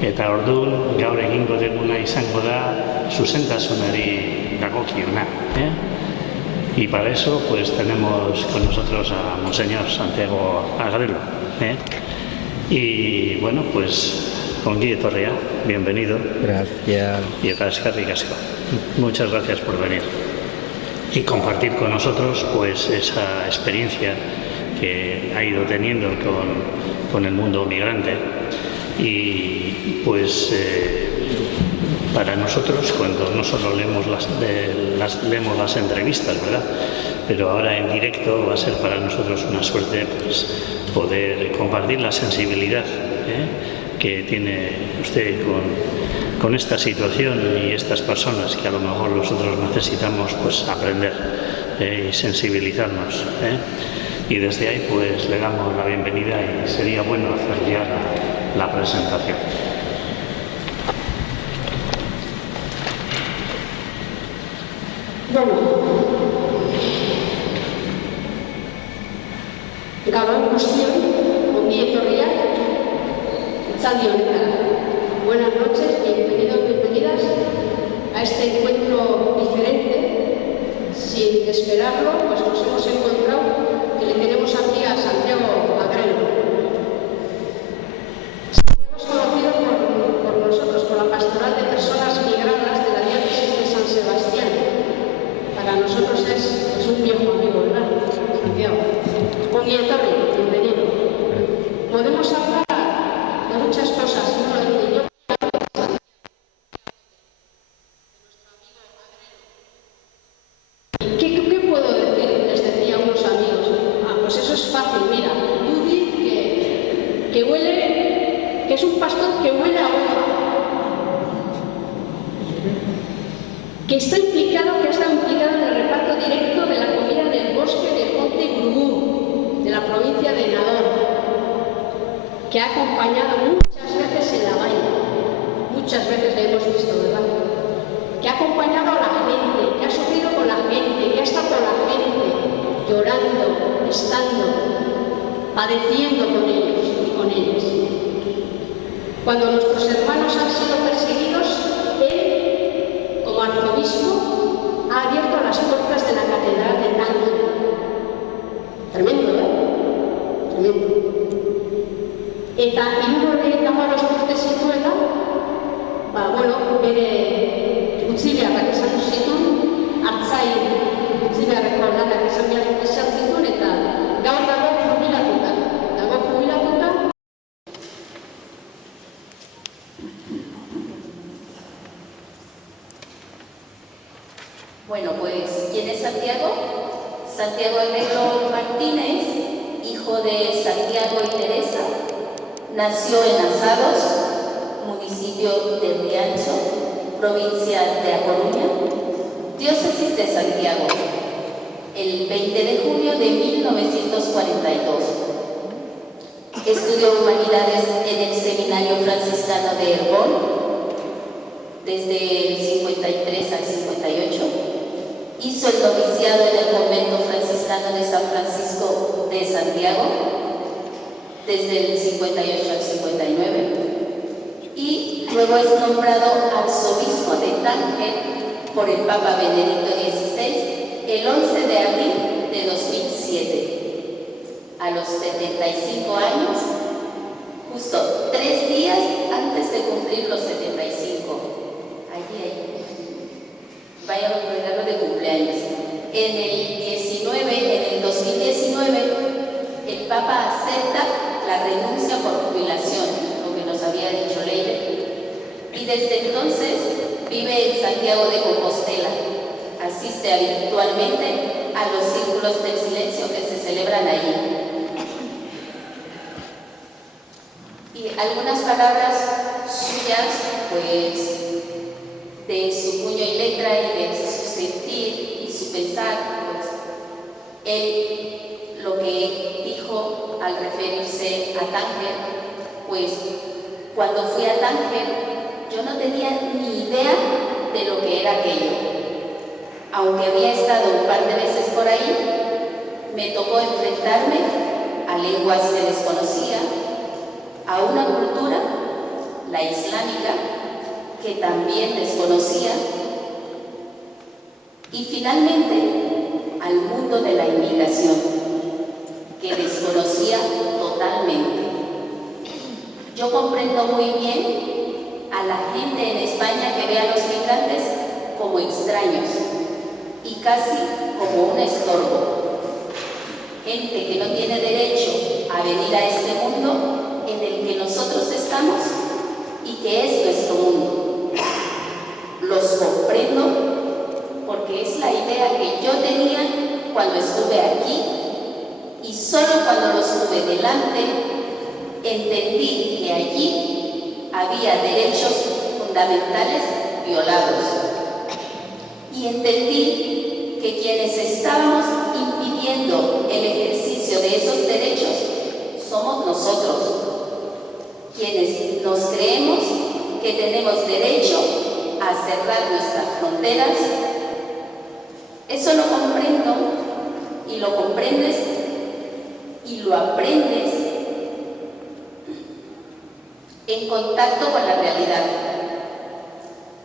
Eta orduan, gaur egingo deguna izango da zuzentasunari dagokiona. Y para eso pues tenemos con nosotros a Monseñor Santiago Agrelo. Y bueno, pues ongi etorria, bienvenido. Gracias. Y eskerrik asko. Muchas gracias por venir y compartir con nosotros pues esa experiencia que ha ido teniendo con el mundo migrante. Y pues para nosotros, cuando no solo leemos las entrevistas, ¿verdad?, pero ahora en directo va a ser para nosotros una suerte pues poder compartir la sensibilidad que tiene usted con esta situación y estas personas que a lo mejor nosotros necesitamos pues aprender y sensibilizarnos. Y desde ahí pues le damos la bienvenida y sería bueno hacer ya la presentación. Bueno, gaur guztioi, ongi etorriak, itzaldi honetara. Buenas noches, bienvenidos, bienvenidas a este encuentro diferente. Sin esperarlo, pues nos hemos encontrado que le tenemos aquí a Santiago Agrelo. Santiago es conocido por nosotros, por la Pastoral de Personas Migradas de la Diócesis de San Sebastián. Para nosotros es un viejo amigo, ¿verdad, Santiago? Ongi etorri, bienvenido. Podemos hablar de muchas cosas, ¿no? ¿Qué puedo decir? Les decía a unos amigos. Pues eso es fácil, mira. Tú di que huele, que es un pastor que huele a hoja. Que está implicado, que ha estado implicado en el reparto directo de la comida del bosque de Monte Grubú, de la provincia de Nador, que ha acompañado muchas veces en la vaina, muchas veces le hemos visto, ¿verdad? Que ha acompañado a la gente, que ha sufrido con la gente, que ha estado con la gente, llorando, estando, padeciendo con ellos y con ellas. Cuando nuestros hermanos han sido perseguidos, él, como arzobispo, ha abierto las puertas de la catedral de Tánger. Tremendo, Tremendo. Eta hirurogei hamabost urte zituela, bueno, bere utzileak izan zituen, hartzain utzilearreko lanak izan zituen, eta gaur dago jubilatuta. Bueno, pues, ¿quién es Santiago? Santiago Agrelo Martínez, hijo de Santiago y Teresa, nació en Asados, municipio de Riancho, provincia de A Coruña, diócesis de Santiago, el 20 de junio de 1942. Estudió Humanidades en el Seminario Franciscano de Herbón, desde el 53 al 58. Hizo el noviciado en el convento franciscano de San Francisco de Santiago, desde el 58 al 59, y luego es nombrado arzobispo de Tánger por el Papa Benedicto XVI el 11 de abril de 2007, a los 75 años, justo 3 días antes de cumplir los 75. Ahí. Vaya un regalo de cumpleaños. En el 2019, el Papa acepta la renuncia por jubilación, lo que nos había dicho Leire, y desde entonces vive en Santiago de Compostela. Asiste habitualmente a los círculos del silencio que se celebran allí. Y algunas palabras suyas, pues, de su puño y letra y de su sentir y su pensar, pues, él lo que dijo al referirse a Tánger, pues, cuando fui a Tánger, yo no tenía ni idea de lo que era aquello. Aunque había estado un par de veces por ahí, me tocó enfrentarme a lenguas que desconocía, a una cultura, la la islámica, que también desconocía, y finalmente al mundo de la inmigración, que desconocía totalmente. Yo comprendo muy bien a la gente en España que ve a los migrantes como extraños y casi como un estorbo. Gente que no tiene derecho a venir a este mundo en el que nosotros estamos y que es nuestro mundo. Los comprendo porque es la idea que yo tenía cuando estuve aquí, y solo cuando los tuve delante entendí que allí había derechos fundamentales violados, y entendí que quienes estábamos impidiendo el ejercicio de esos derechos somos nosotros, quienes nos creemos que tenemos derecho a cerrar nuestras fronteras. Eso lo comprendo, y lo comprendes y lo aprendes en contacto con la realidad.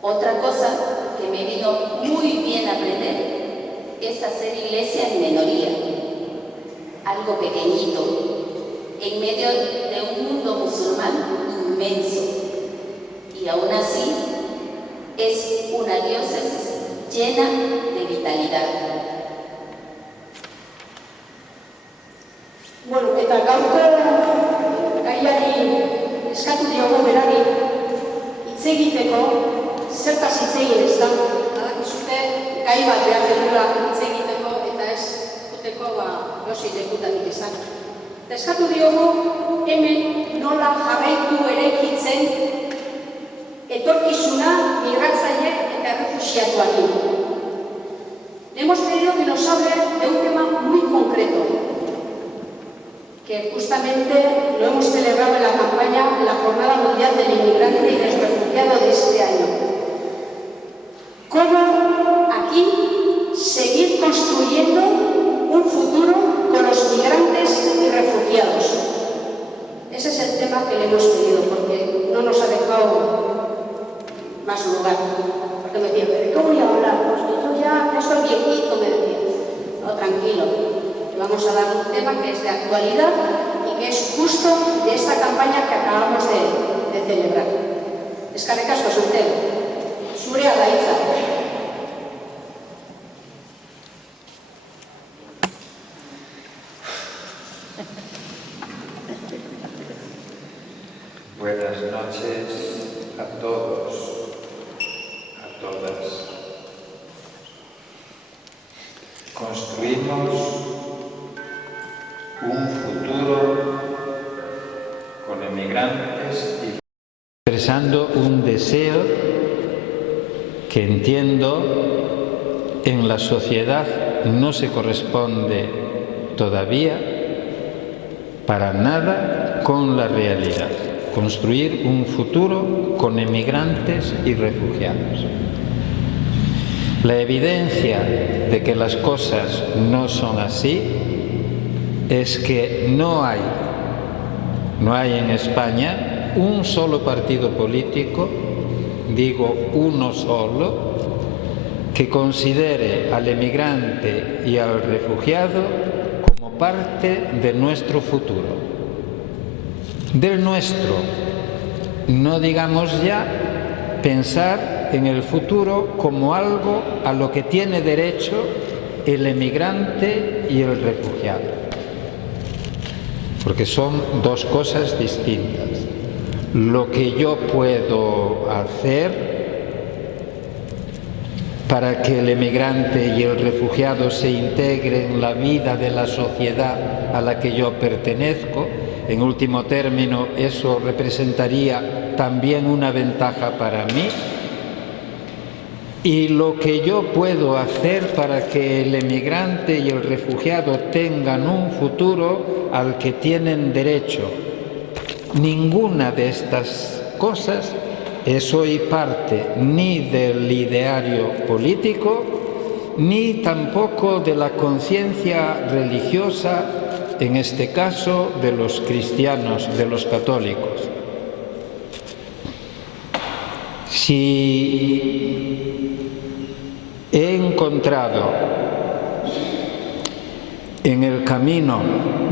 Otra cosa que me vino muy bien aprender es hacer iglesia en minoría, algo pequeñito, en medio de un mundo musulmán inmenso, y aún así es una diócesis llena de vitalidad. Bueno, eta gaurko gaiari eskatu diogu berari hitz egiteko, zertaz hitz egin ez da. Badakizute gai bat behar dugula hitz egiteko eta ez joteko dosi lekutatik izan. Eta eskatu diogu hemen nola jarraitu eraikitzen etorkizuna migratzaile eta errefuxiatuekin. Le hemos pedido que nos hable de un tema muy concreto, que justamente lo hemos celebrado en la campaña, en la Jornada Mundial del Inmigrante y del Refugiado de este año. ¿Cómo aquí seguir construyendo un futuro con los migrantes y refugiados? Ese es el tema que le hemos pedido, porque no nos ha dejado más lugar. Porque me decía, ¿pero qué voy a hablar? Pues yo ya estoy viejito, me decía. No, tranquilo. Vamos a dar un tema que es de actualidad y que es justo de esta campaña que acabamos de celebrar. Eskerrik asko zure, zurea da hitza. Buenas noches a todos, a todas. Construimos un futuro con emigrantes y expresando un deseo que entiendo en la sociedad no se corresponde todavía para nada con la realidad. Construir un futuro con emigrantes y refugiados. La evidencia de que las cosas no son así es que no hay en España un solo partido político, digo uno solo, que considere al emigrante y al refugiado como parte de nuestro futuro. Del nuestro, no digamos ya pensar en el futuro como algo a lo que tiene derecho el emigrante y el refugiado, porque son dos cosas distintas. Lo que yo puedo hacer para que el emigrante y el refugiado se integren en la vida de la sociedad a la que yo pertenezco, en último término, eso representaría también una ventaja para mí. Y lo que yo puedo hacer para que el emigrante y el refugiado tengan un futuro al que tienen derecho. Ninguna de estas cosas es hoy parte ni del ideario político, ni tampoco de la conciencia religiosa, en este caso de los cristianos, de los católicos. Si he encontrado en el camino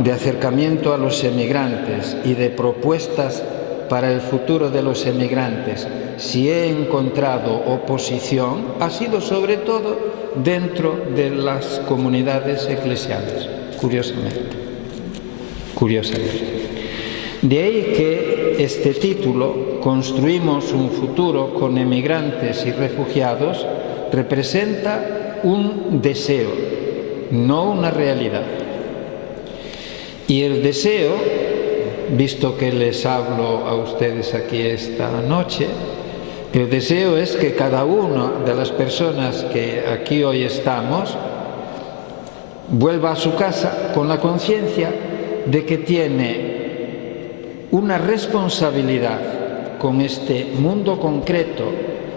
de acercamiento a los emigrantes y de propuestas para el futuro de los emigrantes, si he encontrado oposición, ha sido sobre todo dentro de las comunidades eclesiales, curiosamente. De ahí que este título, Construimos un futuro con emigrantes y refugiados, representa un deseo, no una realidad. Y el deseo, visto que les hablo a ustedes aquí esta noche, el deseo es que cada una de las personas que aquí hoy estamos vuelva a su casa con la conciencia de que tiene una responsabilidad con este mundo concreto,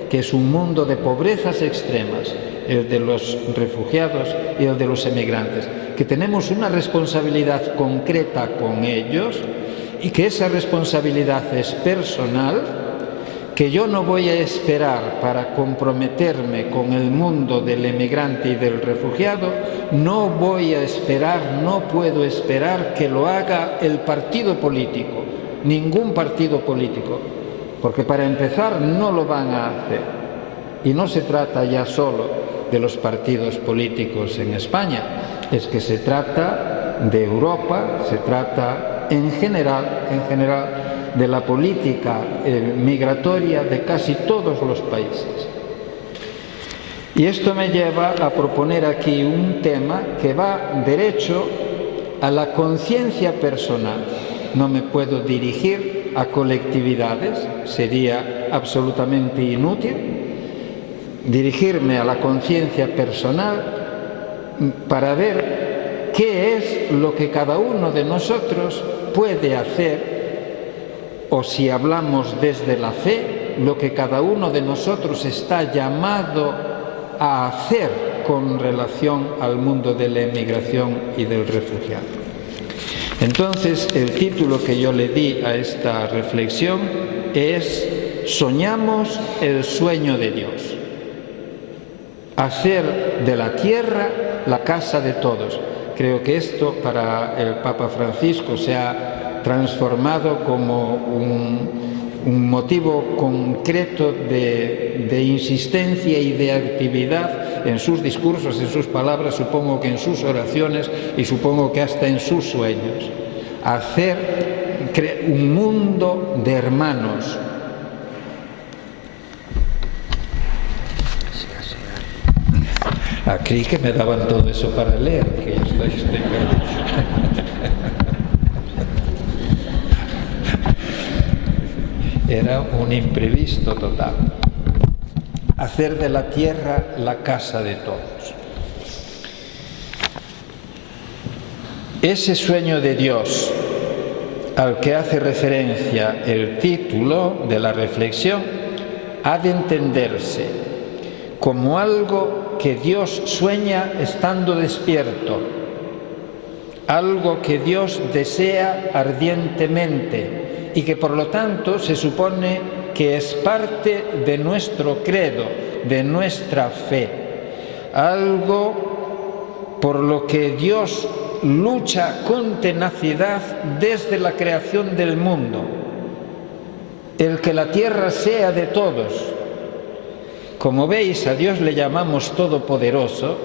que es un mundo de pobrezas extremas, el de los refugiados y el de los emigrantes, que tenemos una responsabilidad concreta con ellos y que esa responsabilidad es personal, que yo no voy a esperar para comprometerme con el mundo del emigrante y del refugiado, no voy a esperar, no puedo esperar que lo haga el partido político, ningún partido político, porque para empezar no lo van a hacer. Y no se trata ya solo de los partidos políticos en España, es que se trata de Europa, se trata en general de la política migratoria de casi todos los países. Y esto me lleva a proponer aquí un tema que va derecho a la conciencia personal. No me puedo dirigir a colectividades, sería absolutamente inútil dirigirme a la conciencia personal para ver qué es lo que cada uno de nosotros puede hacer, o si hablamos desde la fe, lo que cada uno de nosotros está llamado a hacer con relación al mundo de la emigración y del refugiado. Entonces, el título que yo le di a esta reflexión es Soñamos el sueño de Dios. Hacer de la tierra la casa de todos. Creo que esto para el Papa Francisco se ha transformado como un motivo concreto de insistencia y de actividad en sus discursos, en sus palabras, supongo que en sus oraciones y supongo que hasta en sus sueños. Hacer un mundo de hermanos. Creí que me daban todo eso para leer, que ya estoy Era un imprevisto total. Hacer de la tierra la casa de todos. Ese sueño de Dios al que hace referencia el título de la reflexión ha de entenderse como algo que Dios sueña estando despierto, algo que Dios desea ardientemente y que por lo tanto se supone que es parte de nuestro credo, de nuestra fe, algo por lo que Dios lucha con tenacidad desde la creación del mundo, el que la tierra sea de todos. Como veis, a Dios le llamamos todopoderoso,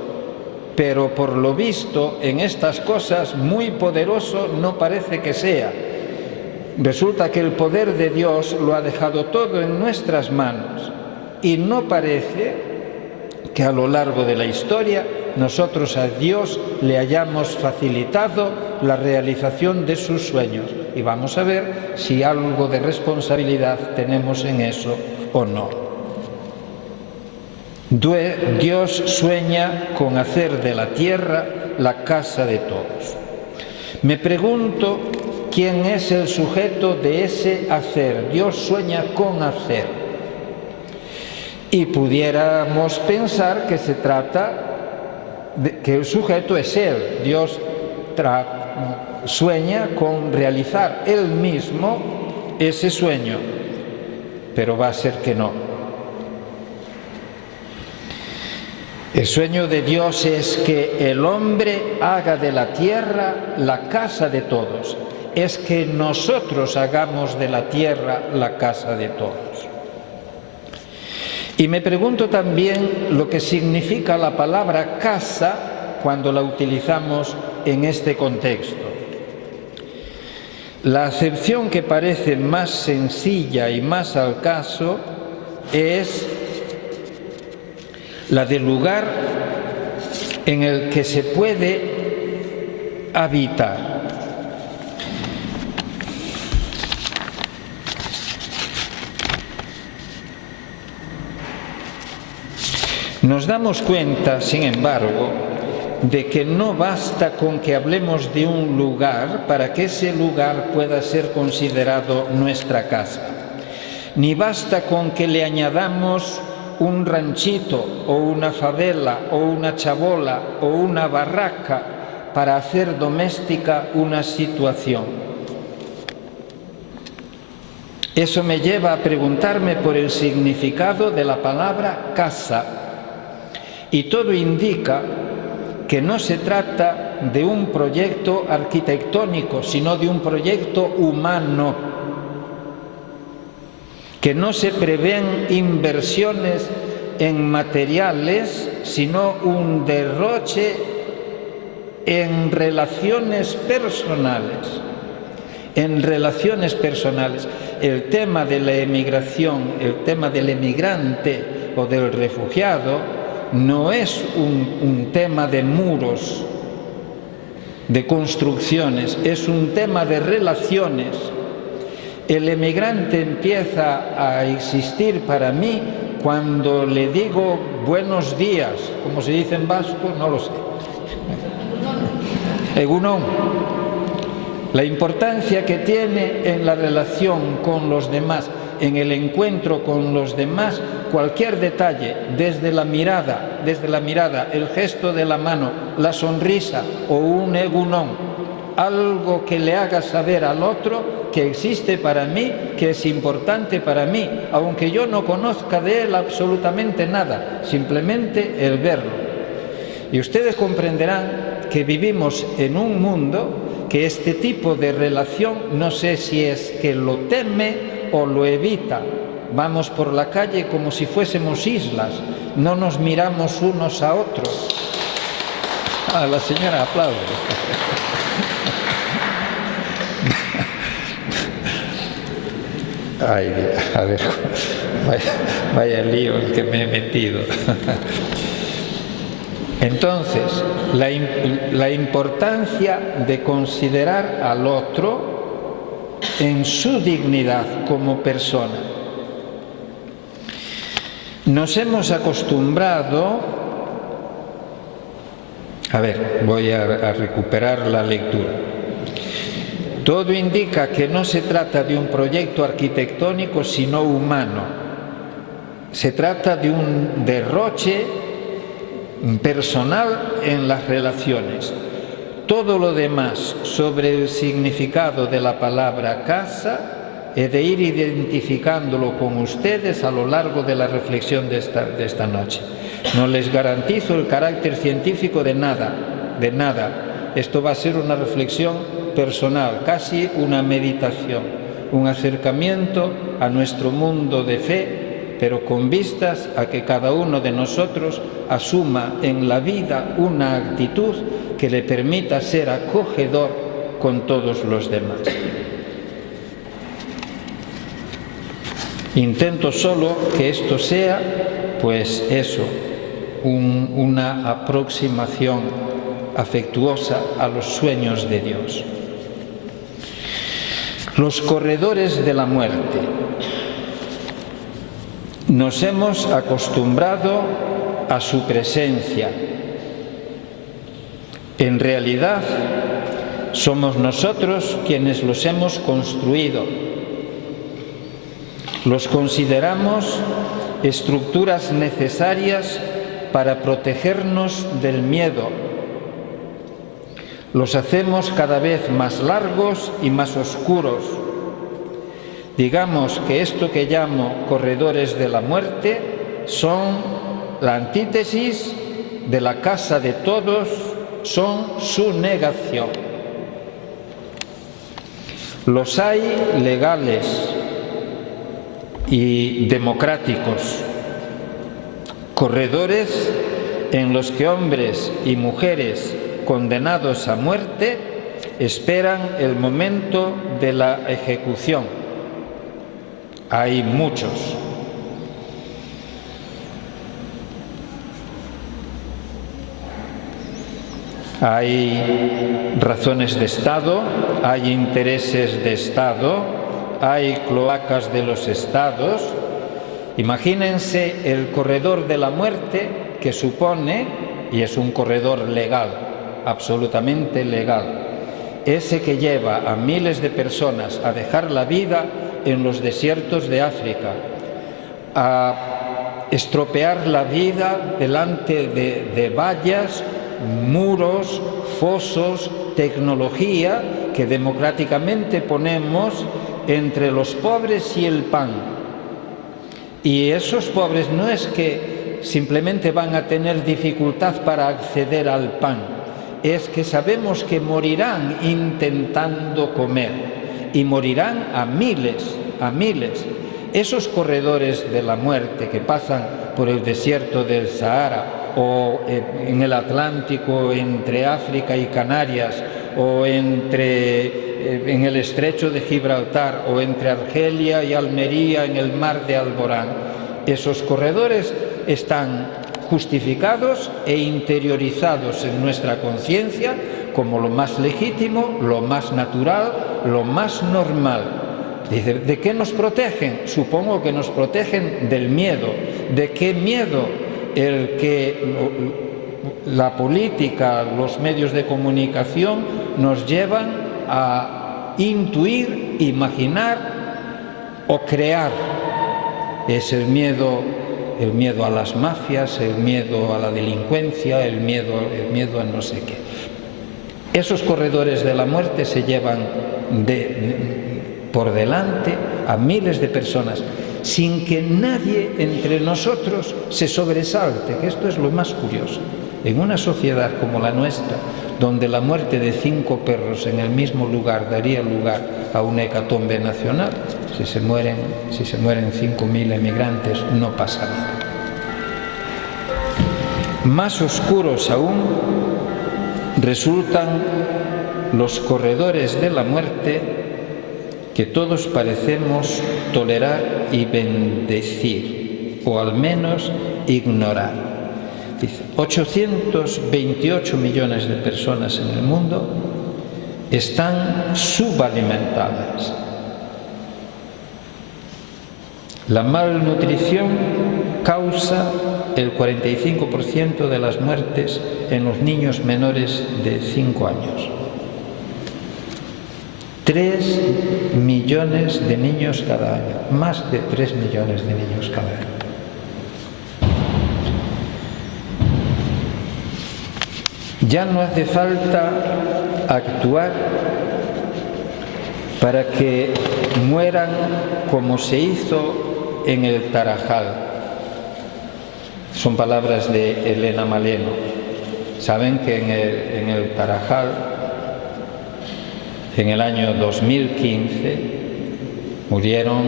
pero por lo visto en estas cosas muy poderoso no parece que sea. Resulta que el poder de Dios lo ha dejado todo en nuestras manos y no parece que a lo largo de la historia nosotros a Dios le hayamos facilitado la realización de sus sueños. Y vamos a ver si algo de responsabilidad tenemos en eso o no. Dios sueña con hacer de la tierra la casa de todos. Me pregunto quién es el sujeto de ese hacer. Dios sueña con hacer. Y pudiéramos pensar que se trata de que el sujeto es Él. Dios sueña con realizar Él mismo ese sueño. Pero va a ser que no. El sueño de Dios es que el hombre haga de la tierra la casa de todos. Es que nosotros hagamos de la tierra la casa de todos. Y me pregunto también lo que significa la palabra casa cuando la utilizamos en este contexto. La acepción que parece más sencilla y más al caso es la del lugar en el que se puede habitar. Nos damos cuenta, sin embargo, de que no basta con que hablemos de un lugar para que ese lugar pueda ser considerado nuestra casa. Ni basta con que le añadamos un ranchito o una favela o una chabola o una barraca para hacer doméstica una situación. Eso me lleva a preguntarme por el significado de la palabra casa. Y todo indica que no se trata de un proyecto arquitectónico, sino de un proyecto humano. Que no se prevén inversiones en materiales, sino un derroche en relaciones personales. En relaciones personales. El tema de la emigración, el tema del emigrante o del refugiado, no es un tema de muros, de construcciones, es un tema de relaciones. El emigrante empieza a existir para mí cuando le digo buenos días, como se dice en vasco, no lo sé. Egunon. La importancia que tiene en la relación con los demás, en el encuentro con los demás, cualquier detalle, desde la mirada, el gesto de la mano, la sonrisa o un egunon, algo que le haga saber al otro que existe para mí, que es importante para mí, aunque yo no conozca de él absolutamente nada, simplemente el verlo. Y ustedes comprenderán que vivimos en un mundo que este tipo de relación, no sé si es que lo teme o lo evita. Vamos por la calle como si fuésemos islas, no nos miramos unos a otros. Ah, la señora aplaude. Ay, a ver, vaya lío el que me he metido. Entonces, la importancia de considerar al otro en su dignidad como persona. Nos hemos acostumbrado, a ver, voy a recuperar la lectura. Todo indica que no se trata de un proyecto arquitectónico, sino humano. Se trata de un derroche personal en las relaciones. Todo lo demás sobre el significado de la palabra casa he de ir identificándolo con ustedes a lo largo de la reflexión de esta noche. No les garantizo el carácter científico de nada. Esto va a ser una reflexión personal, casi una meditación, un acercamiento a nuestro mundo de fe, pero con vistas a que cada uno de nosotros asuma en la vida una actitud que le permita ser acogedor con todos los demás. Intento solo que esto sea, pues eso, una aproximación afectuosa a los sueños de Dios. Los corredores de la muerte. Nos hemos acostumbrado a su presencia. En realidad, somos nosotros quienes los hemos construido. Los consideramos estructuras necesarias para protegernos del miedo. Los hacemos cada vez más largos y más oscuros. Digamos que esto que llamo corredores de la muerte son la antítesis de la casa de todos son su negación. Los hay legales y democráticos, corredores en los que hombres y mujeres condenados a muerte esperan el momento de la ejecución. Hay muchos. Hay razones de Estado, hay intereses de Estado, hay cloacas de los Estados. Imagínense el corredor de la muerte que supone, y es un corredor legal, absolutamente legal, ese que lleva a miles de personas a dejar la vida en los desiertos de África, a estropear la vida delante de vallas, muros, fosos, tecnología que democráticamente ponemos entre los pobres y el pan. Y esos pobres no es que simplemente van a tener dificultad para acceder al pan, es que sabemos que morirán intentando comer, y morirán a miles, a miles. Esos corredores de la muerte que pasan por el desierto del Sahara, o en el Atlántico entre África y Canarias, o en el estrecho de Gibraltar, o entre Argelia y Almería en el mar de Alborán, esos corredores están justificados e interiorizados en nuestra conciencia como lo más legítimo, lo más natural, lo más normal. Dice, ¿de qué nos protegen? Supongo que nos protegen del miedo. ¿De qué miedo? El que la política, los medios de comunicación nos llevan a intuir, imaginar o crear. Es el miedo a las mafias, el miedo a la delincuencia, el miedo a no sé qué. Esos corredores de la muerte se llevan por delante a miles de personas sin que nadie entre nosotros se sobresalte, que esto es lo más curioso. En una sociedad como la nuestra, donde la muerte de 5 perros en el mismo lugar daría lugar a una hecatombe nacional, si se mueren 5.000 emigrantes no pasa nada. Más oscuros aún resultan los corredores de la muerte que todos parecemos tolerar y bendecir, o al menos ignorar. Dice, 828 millones de personas en el mundo están subalimentadas. La malnutrición causa el 45% de las muertes en los niños menores de 5 años. 3 millones de niños cada año, más de 3 millones de niños cada año. Ya no hace falta actuar para que mueran como se hizo en el Tarajal. Son palabras de Elena Maleno. Saben que en el Tarajal, en el año 2015, murieron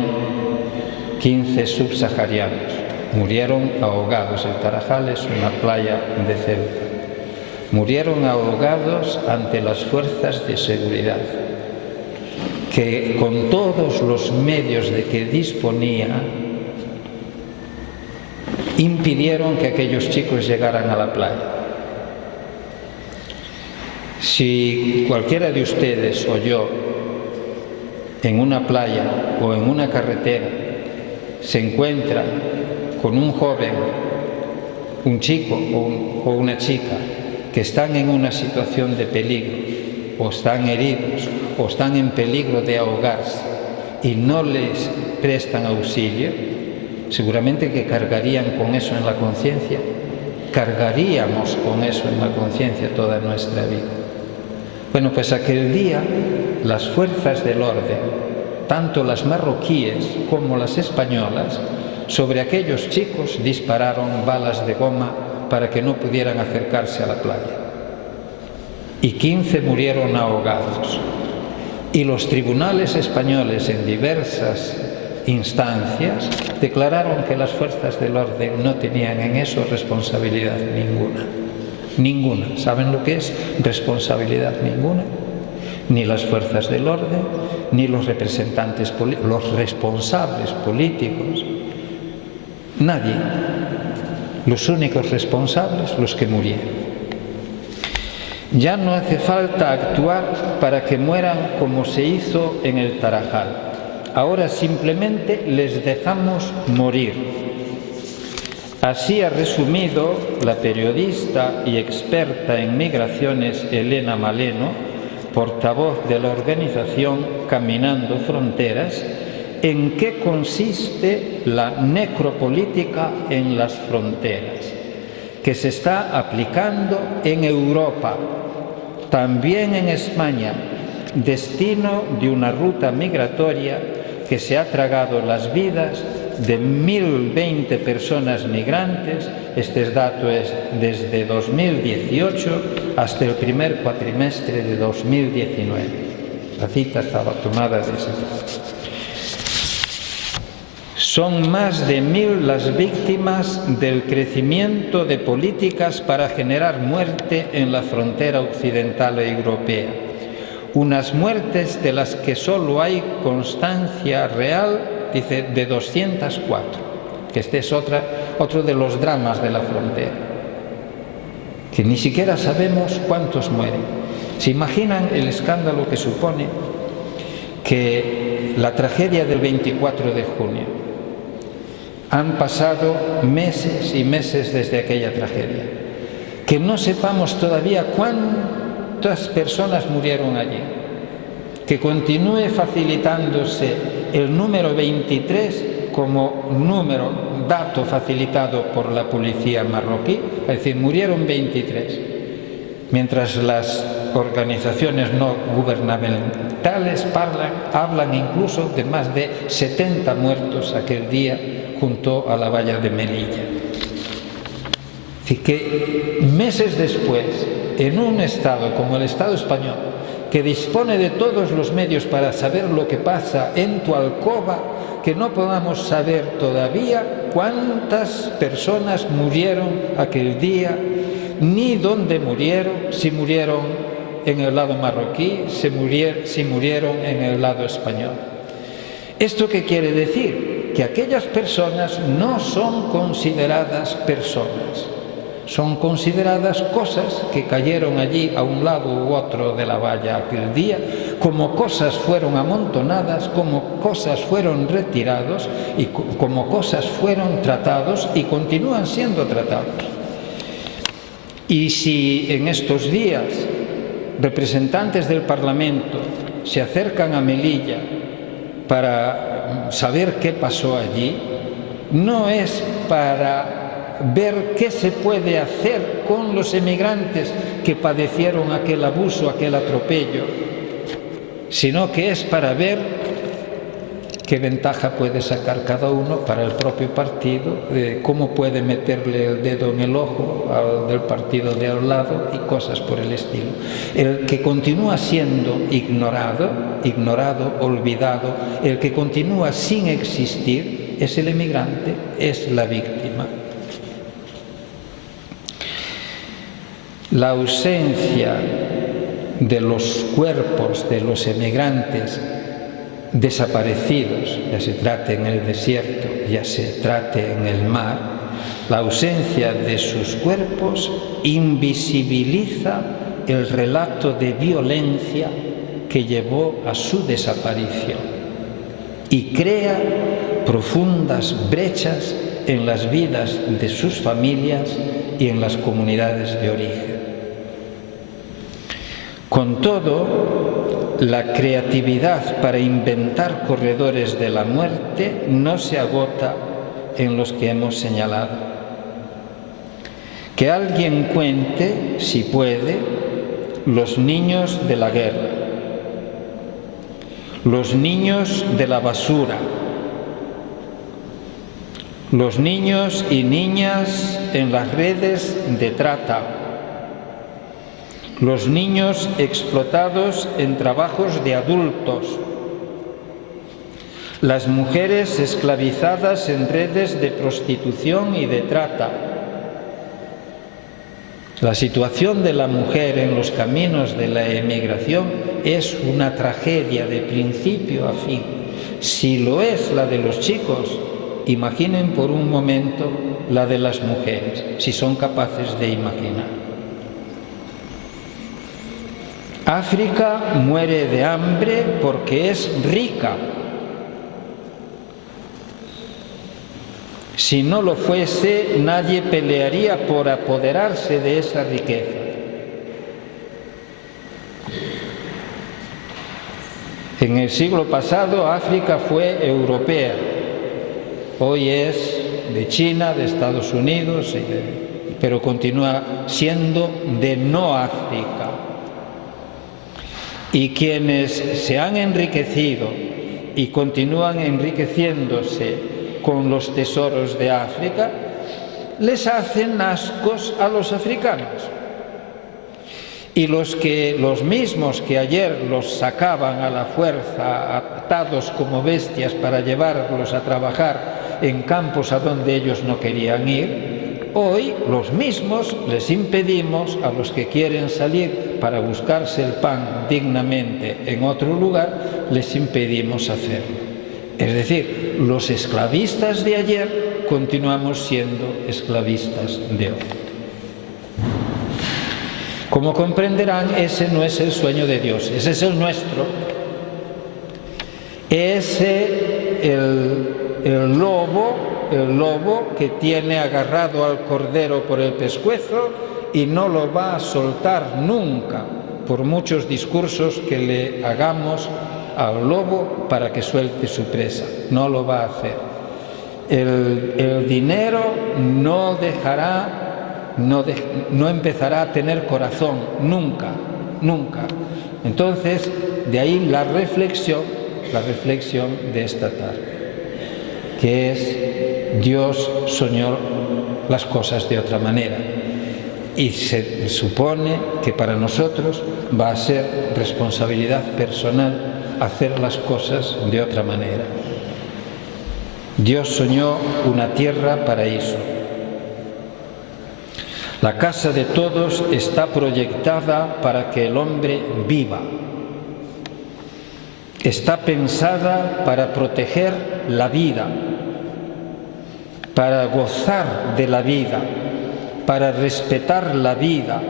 15 subsaharianos. Murieron ahogados. El Tarajal es una playa de Ceuta. Murieron ahogados ante las fuerzas de seguridad, que con todos los medios de que disponía impidieron que aquellos chicos llegaran a la playa. Si cualquiera de ustedes o yo en una playa o en una carretera se encuentra con un joven, un chico o una chica que están en una situación de peligro, o están heridos, o están en peligro de ahogarse y no les prestan auxilio, seguramente que cargarían con eso en la conciencia, cargaríamos con eso en la conciencia toda nuestra vida. Bueno, pues aquel día las fuerzas del orden, tanto las marroquíes como las españolas, sobre aquellos chicos dispararon balas de goma para que no pudieran acercarse a la playa. Y 15 murieron ahogados. Y los tribunales españoles en diversas instancias declararon que las fuerzas del orden no tenían en eso responsabilidad ninguna. Ninguna. ¿Saben lo que es responsabilidad ninguna? Ni las fuerzas del orden, ni los representantes, los responsables políticos. Nadie. Los únicos responsables, los que murieron. Ya no hace falta actuar para que mueran como se hizo en el Tarajal. Ahora simplemente les dejamos morir. Así ha resumido la periodista y experta en migraciones Elena Maleno, portavoz de la organización Caminando Fronteras, en qué consiste la necropolítica en las fronteras, que se está aplicando en Europa, también en España, destino de una ruta migratoria que se ha tragado las vidas de 1.020 personas migrantes. Este dato es desde 2018 hasta el primer cuatrimestre de 2019. La cita estaba tomada de ese dato. Son más de 1.000 las víctimas del crecimiento de políticas para generar muerte en la frontera occidental europea. Unas muertes de las que solo hay constancia real, dice, de 204, que este es otro de los dramas de la frontera, que ni siquiera sabemos cuántos mueren. ¿Se imaginan el escándalo que supone que la tragedia del 24 de junio? Han pasado meses y meses desde aquella tragedia, que no sepamos todavía cuántas personas murieron allí, que continúe facilitándose el número 23 como dato facilitado por la policía marroquí, es decir, murieron 23, mientras las organizaciones no gubernamentales hablan incluso de más de 70 muertos aquel día junto a la valla de Melilla. Así que meses después, en un Estado como el Estado español, que dispone de todos los medios para saber lo que pasa en tu alcoba, que no podamos saber todavía cuántas personas murieron aquel día, ni dónde murieron, si murieron en el lado marroquí, si murieron en el lado español. ¿Esto qué quiere decir? Que aquellas personas no son consideradas personas, son consideradas cosas que cayeron allí a un lado u otro de la valla aquel día, como cosas fueron amontonadas, como cosas fueron retirados y como cosas fueron tratados y continúan siendo tratados. Y si en estos días representantes del Parlamento se acercan a Melilla para saber qué pasó allí, no es para ver qué se puede hacer con los emigrantes que padecieron aquel abuso, aquel atropello, sino que es para ver qué ventaja puede sacar cada uno para el propio partido, cómo puede meterle el dedo en el ojo al del partido de al lado y cosas por el estilo. El que continúa siendo ignorado, olvidado, el que continúa sin existir es el emigrante, es la víctima. La ausencia de los cuerpos de los emigrantes desaparecidos, ya se trate en el desierto, ya se trate en el mar, la ausencia de sus cuerpos invisibiliza el relato de violencia que llevó a su desaparición y crea profundas brechas en las vidas de sus familias y en las comunidades de origen. Con todo, la creatividad para inventar corredores de la muerte no se agota en los que hemos señalado. Que alguien cuente, si puede, los niños de la guerra, los niños de la basura, los niños y niñas en las redes de trata, los niños explotados en trabajos de adultos, las mujeres esclavizadas en redes de prostitución y de trata. La situación de la mujer en los caminos de la emigración es una tragedia de principio a fin. Si lo es la de los chicos, imaginen por un momento la de las mujeres, si son capaces de imaginar. África muere de hambre porque es rica. Si no lo fuese, nadie pelearía por apoderarse de esa riqueza. En el siglo pasado, África fue europea. Hoy es de China, de Estados Unidos, pero continúa siendo de no África. Y quienes se han enriquecido y continúan enriqueciéndose con los tesoros de África, les hacen ascos a los africanos. Y los mismos que ayer los sacaban a la fuerza, atados como bestias para llevarlos a trabajar en campos a donde ellos no querían ir, hoy los mismos les impedimos a los que quieren salir para buscarse el pan dignamente en otro lugar, les impedimos hacerlo. Es decir, los esclavistas de ayer continuamos siendo esclavistas de hoy. Como comprenderán, ese no es el sueño de Dios, ese es el nuestro. El lobo que tiene agarrado al cordero por el pescuezo y no lo va a soltar nunca, por muchos discursos que le hagamos al lobo para que suelte su presa. No lo va a hacer. El dinero no empezará a tener corazón, nunca, nunca. Entonces, de ahí la reflexión de esta tarde, que es: Dios soñó las cosas de otra manera. Y se supone que para nosotros va a ser responsabilidad personal hacer las cosas de otra manera. Dios soñó una tierra paraíso. La casa de todos está proyectada para que el hombre viva. Está pensada para proteger la vida, para gozar de la vida, para respetar la vida,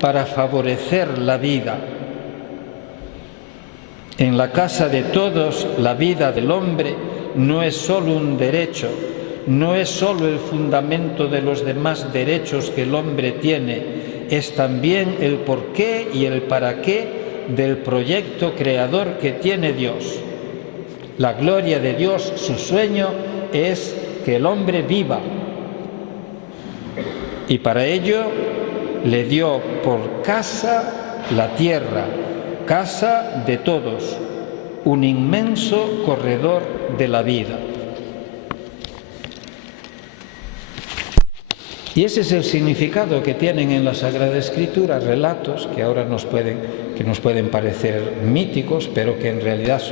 para favorecer la vida. En la casa de todos, la vida del hombre no es solo un derecho, no es solo el fundamento de los demás derechos que el hombre tiene, es también el porqué y el para qué del proyecto creador que tiene Dios. La gloria de Dios, su sueño, es que el hombre viva. Y para ello le dio por casa la tierra, casa de todos, un inmenso corredor de la vida. Y ese es el significado que tienen en la Sagrada Escritura relatos que ahora nos pueden parecer míticos, pero que en realidad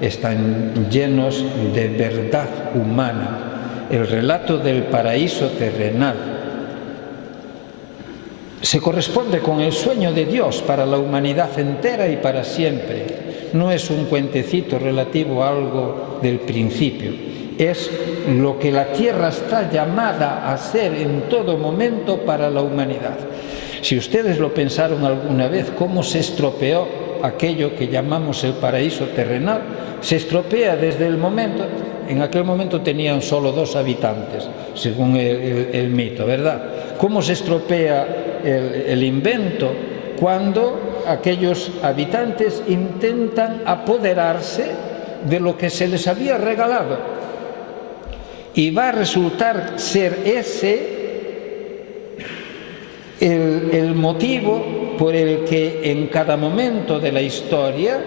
están llenos de verdad humana. El relato del paraíso terrenal se corresponde con el sueño de Dios para la humanidad entera y para siempre. No es un cuentecito relativo a algo del principio. Es lo que la tierra está llamada a ser en todo momento para la humanidad. Si ustedes lo pensaron alguna vez, cómo se estropeó aquello que llamamos el paraíso terrenal, se estropea desde el momento. En aquel momento tenían solo 2 habitantes, según el mito, ¿verdad? ¿Cómo se estropea el invento? Cuando aquellos habitantes intentan apoderarse de lo que se les había regalado. Y va a resultar ser ese el motivo por el que en cada momento de la historia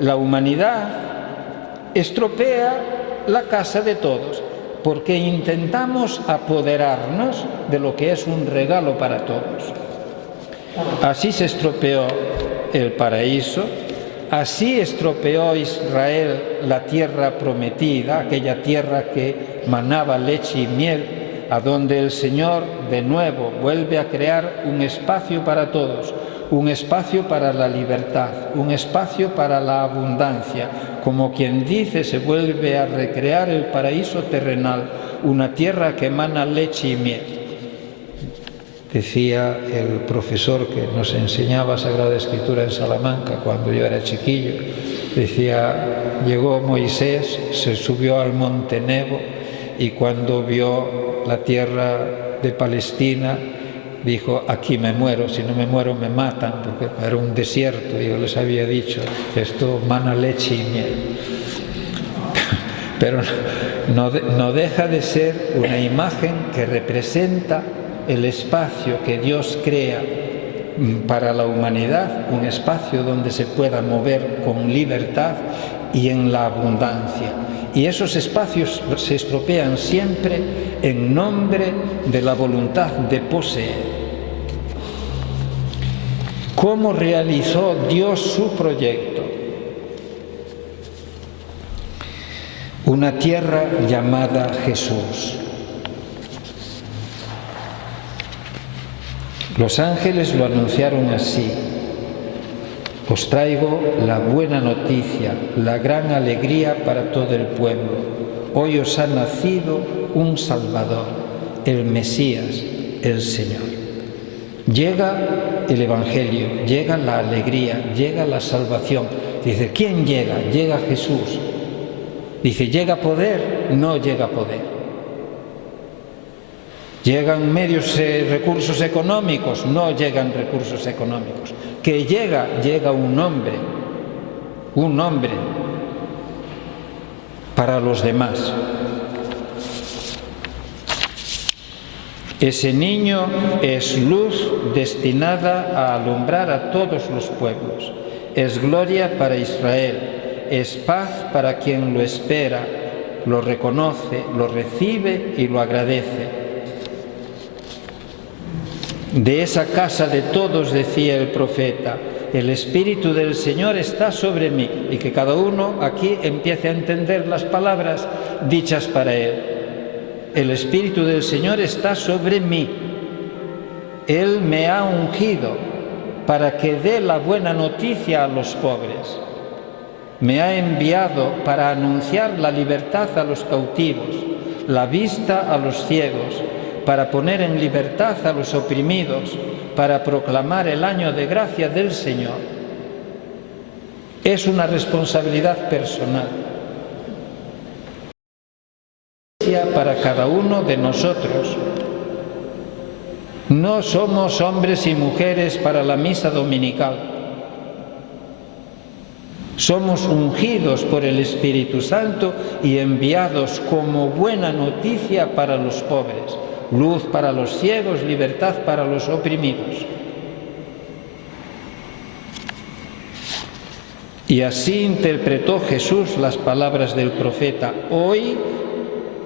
la humanidad estropea la casa de todos. porque intentamos apoderarnos de lo que es un regalo para todos. Así se estropeó el paraíso, así estropeó Israel la tierra prometida, aquella tierra que manaba leche y miel, a donde el Señor de nuevo vuelve a crear un espacio para todos, un espacio para la libertad, un espacio para la abundancia. Como quien dice, se vuelve a recrear el paraíso terrenal, una tierra que emana leche y miel. Decía el profesor que nos enseñaba Sagrada Escritura en Salamanca cuando yo era chiquillo, decía, llegó Moisés, se subió al monte Nebo y cuando vio la tierra de Palestina dijo, aquí me muero, si no me muero me matan, porque era un desierto y yo les había dicho, esto mana leche y miel. Pero no deja de ser una imagen que representa el espacio que Dios crea para la humanidad, un espacio donde se pueda mover con libertad y en la abundancia. Y esos espacios se estropean siempre en nombre de la voluntad de poseer. ¿Cómo realizó Dios su proyecto? Una tierra llamada Jesús. Los ángeles lo anunciaron así: os traigo la buena noticia, la gran alegría para todo el pueblo. Hoy os ha nacido un Salvador, el Mesías, el Señor. Llega el Evangelio, llega la alegría, llega la salvación. Dice, ¿quién llega? Llega Jesús. Dice, ¿llega poder? No llega poder. ¿Llegan recursos económicos? No llegan recursos económicos. ¿Que llega un hombre para los demás. Ese niño es luz destinada a alumbrar a todos los pueblos. Es gloria para Israel, es paz para quien lo espera, lo reconoce, lo recibe y lo agradece. De esa casa de todos, decía el profeta, el Espíritu del Señor está sobre mí, y que cada uno aquí empiece a entender las palabras dichas para él. El Espíritu del Señor está sobre mí. Él me ha ungido para que dé la buena noticia a los pobres. Me ha enviado para anunciar la libertad a los cautivos, la vista a los ciegos, para poner en libertad a los oprimidos, para proclamar el año de gracia del Señor. Es una responsabilidad personal para cada uno de nosotros. No somos hombres y mujeres para la misa dominical. Somos ungidos por el Espíritu Santo y enviados como buena noticia para los pobres. Luz para los ciegos, libertad para los oprimidos. Y así interpretó Jesús las palabras del profeta. Hoy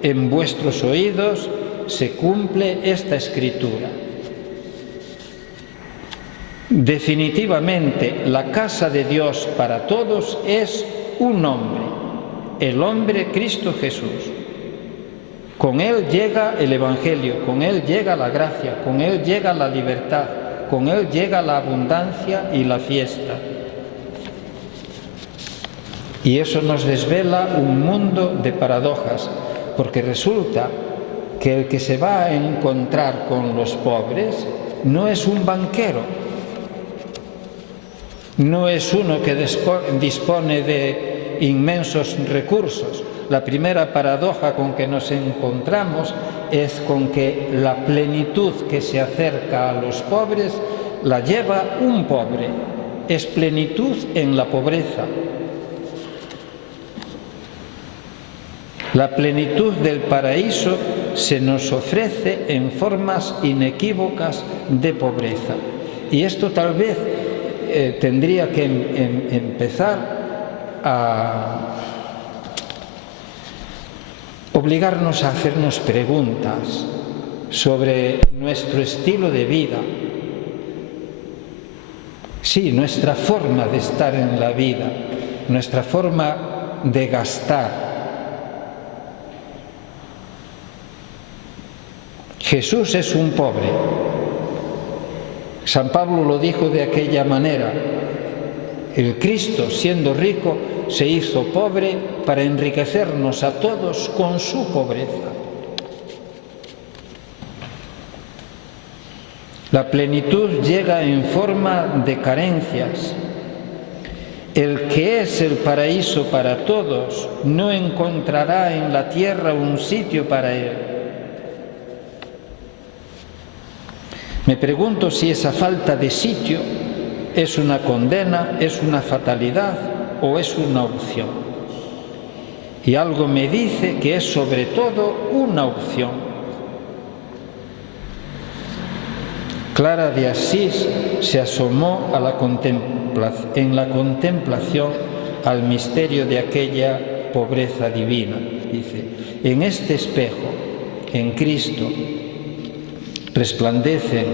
en vuestros oídos se cumple esta escritura. Definitivamente, la casa de Dios para todos es un hombre, el hombre Cristo Jesús. Con Él llega el Evangelio, con Él llega la gracia, con Él llega la libertad, con Él llega la abundancia y la fiesta. Y eso nos desvela un mundo de paradojas, porque resulta que el que se va a encontrar con los pobres no es un banquero, no es uno que dispone de inmensos recursos. La primera paradoja con que nos encontramos es con que la plenitud que se acerca a los pobres la lleva un pobre. Es plenitud en la pobreza. La plenitud del paraíso se nos ofrece en formas inequívocas de pobreza. Y esto tal vez tendría que empezar a obligarnos a hacernos preguntas sobre nuestro estilo de vida, sí, nuestra forma de estar en la vida, nuestra forma de gastar. Jesús es un pobre. San Pablo lo dijo de aquella manera: el Cristo, siendo rico, se hizo pobre para enriquecernos a todos con su pobreza. La plenitud llega en forma de carencias. El que es el paraíso para todos no encontrará en la tierra un sitio para él. Me pregunto si esa falta de sitio es una condena, es una fatalidad o es una opción. Y algo me dice que es sobre todo una opción. Clara de Asís se asomó a en la contemplación al misterio de aquella pobreza divina. Dice: en este espejo, en Cristo, resplandecen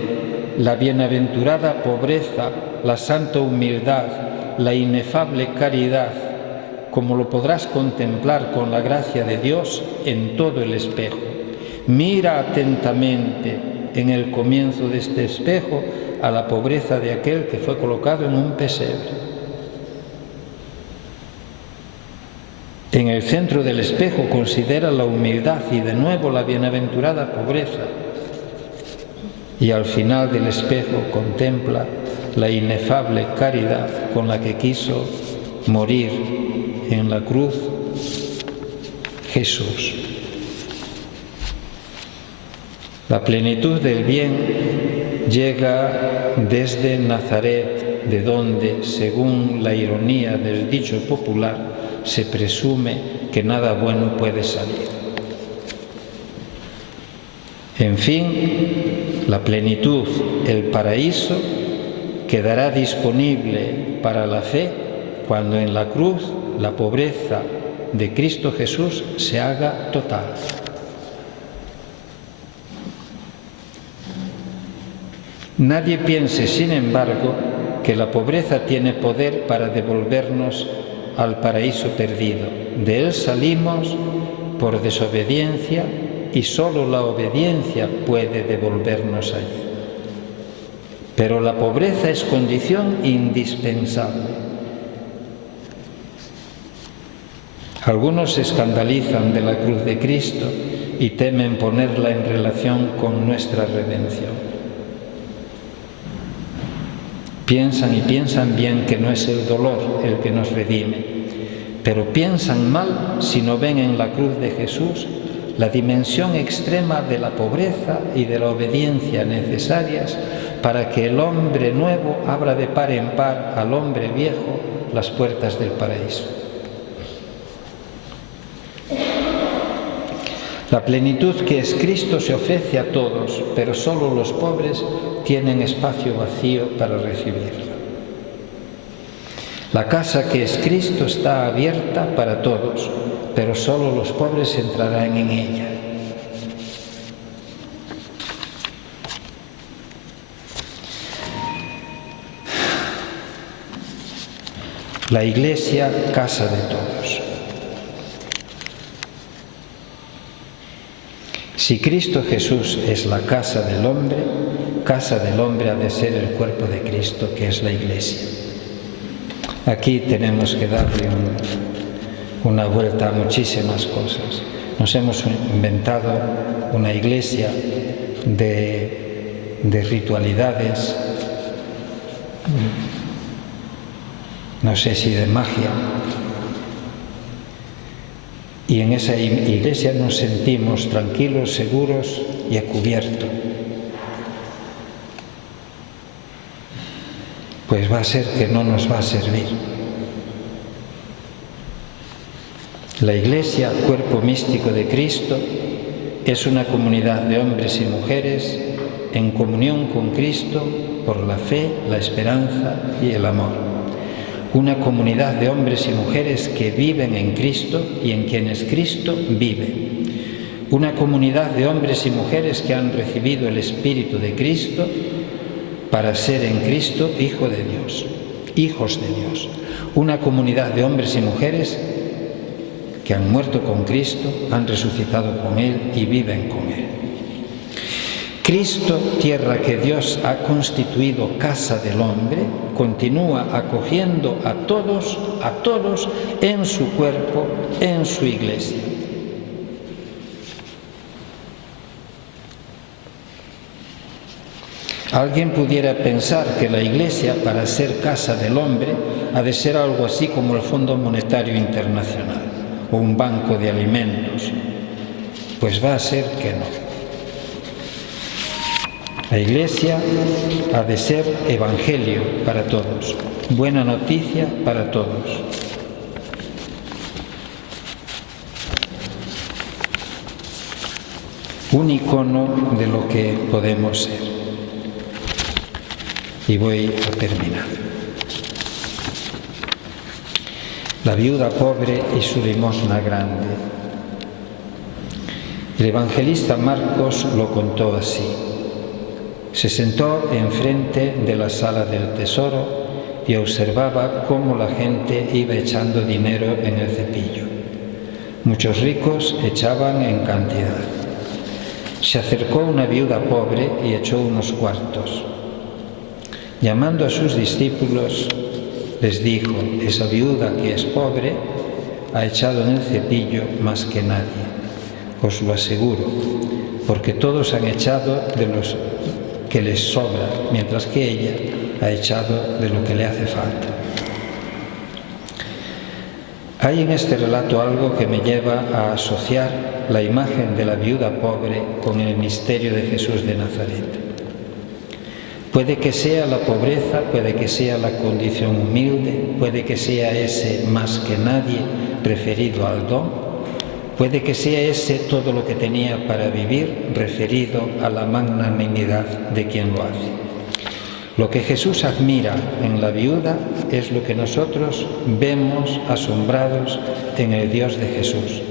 la bienaventurada pobreza, la santa humildad, la inefable caridad, como lo podrás contemplar con la gracia de Dios en todo el espejo. Mira atentamente en el comienzo de este espejo a la pobreza de aquel que fue colocado en un pesebre. En el centro del espejo considera la humildad y de nuevo la bienaventurada pobreza. Y al final del espejo contempla la inefable caridad con la que quiso morir en la cruz Jesús. La plenitud del bien llega desde Nazaret, de donde, según la ironía del dicho popular, se presume que nada bueno puede salir. En fin, la plenitud, el paraíso, quedará disponible para la fe cuando en la cruz la pobreza de Cristo Jesús se haga total. Nadie piense, sin embargo, que la pobreza tiene poder para devolvernos al paraíso perdido. De él salimos por desobediencia y solo la obediencia puede devolvernos allí. Pero la pobreza es condición indispensable. Algunos se escandalizan de la cruz de Cristo y temen ponerla en relación con nuestra redención. Piensan y piensan bien que no es el dolor el que nos redime, pero piensan mal si no ven en la cruz de Jesús la dimensión extrema de la pobreza y de la obediencia necesarias para que el hombre nuevo abra de par en par al hombre viejo las puertas del paraíso. La plenitud que es Cristo se ofrece a todos, pero solo los pobres tienen espacio vacío para recibirla. La casa que es Cristo está abierta para todos, pero solo los pobres entrarán en ella. La Iglesia, casa de todos. Si Cristo Jesús es la casa del hombre ha de ser el cuerpo de Cristo, que es la Iglesia. Aquí tenemos que darle una vuelta a muchísimas cosas. Nos hemos inventado una iglesia de ritualidades, no sé si de magia, y en esa iglesia nos sentimos tranquilos, seguros y a cubierto. Pues va a ser que no nos va a servir. La Iglesia, cuerpo místico de Cristo, es una comunidad de hombres y mujeres en comunión con Cristo por la fe, la esperanza y el amor. Una comunidad de hombres y mujeres que viven en Cristo y en quienes Cristo vive. una comunidad de hombres y mujeres que han recibido el Espíritu de Cristo para ser en Cristo hijos de Dios. Una comunidad de hombres y mujeres que han muerto con Cristo, han resucitado con Él y viven con Él. Cristo, tierra que Dios ha constituido casa del hombre, continúa acogiendo a todos en su cuerpo, en su iglesia. Alguien pudiera pensar que la Iglesia, para ser casa del hombre, ha de ser algo así como el Fondo Monetario Internacional o un banco de alimentos. Pues va a ser que no. La Iglesia ha de ser evangelio para todos, buena noticia para todos. Un icono de lo que podemos ser. Y voy a terminar. La viuda pobre y su limosna grande. El evangelista Marcos lo contó así. Se sentó enfrente de la sala del tesoro y observaba cómo la gente iba echando dinero en el cepillo. Muchos ricos echaban en cantidad. Se acercó una viuda pobre y echó unos cuartos. Llamando a sus discípulos, les dijo: esa viuda que es pobre ha echado en el cepillo más que nadie, os lo aseguro, porque todos han echado de los que les sobra, mientras que ella ha echado de lo que le hace falta. Hay en este relato algo que me lleva a asociar la imagen de la viuda pobre con el misterio de Jesús de Nazaret. Puede que sea la pobreza, puede que sea la condición humilde, puede que sea ese más que nadie referido al don, puede que sea ese todo lo que tenía para vivir referido a la magnanimidad de quien lo hace. Lo que Jesús admira en la viuda es lo que nosotros vemos asombrados en el Dios de Jesús,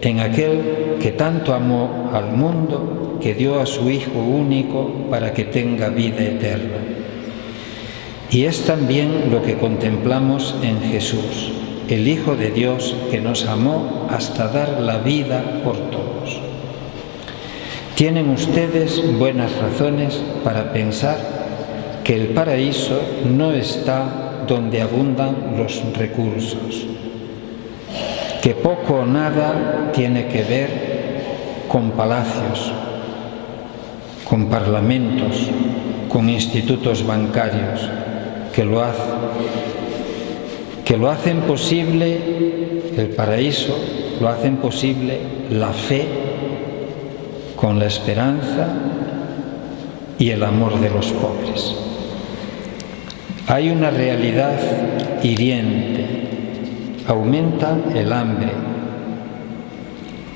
en aquel que tanto amó al mundo que dio a su Hijo único para que tenga vida eterna. Y es también lo que contemplamos en Jesús, el Hijo de Dios que nos amó hasta dar la vida por todos. Tienen ustedes buenas razones para pensar que el paraíso no está donde abundan los recursos, que poco o nada tiene que ver con palacios, con parlamentos, con institutos bancarios, que lo hacen posible el paraíso, lo hacen posible la fe, con la esperanza y el amor de los pobres. Hay una realidad hiriente, aumenta el hambre.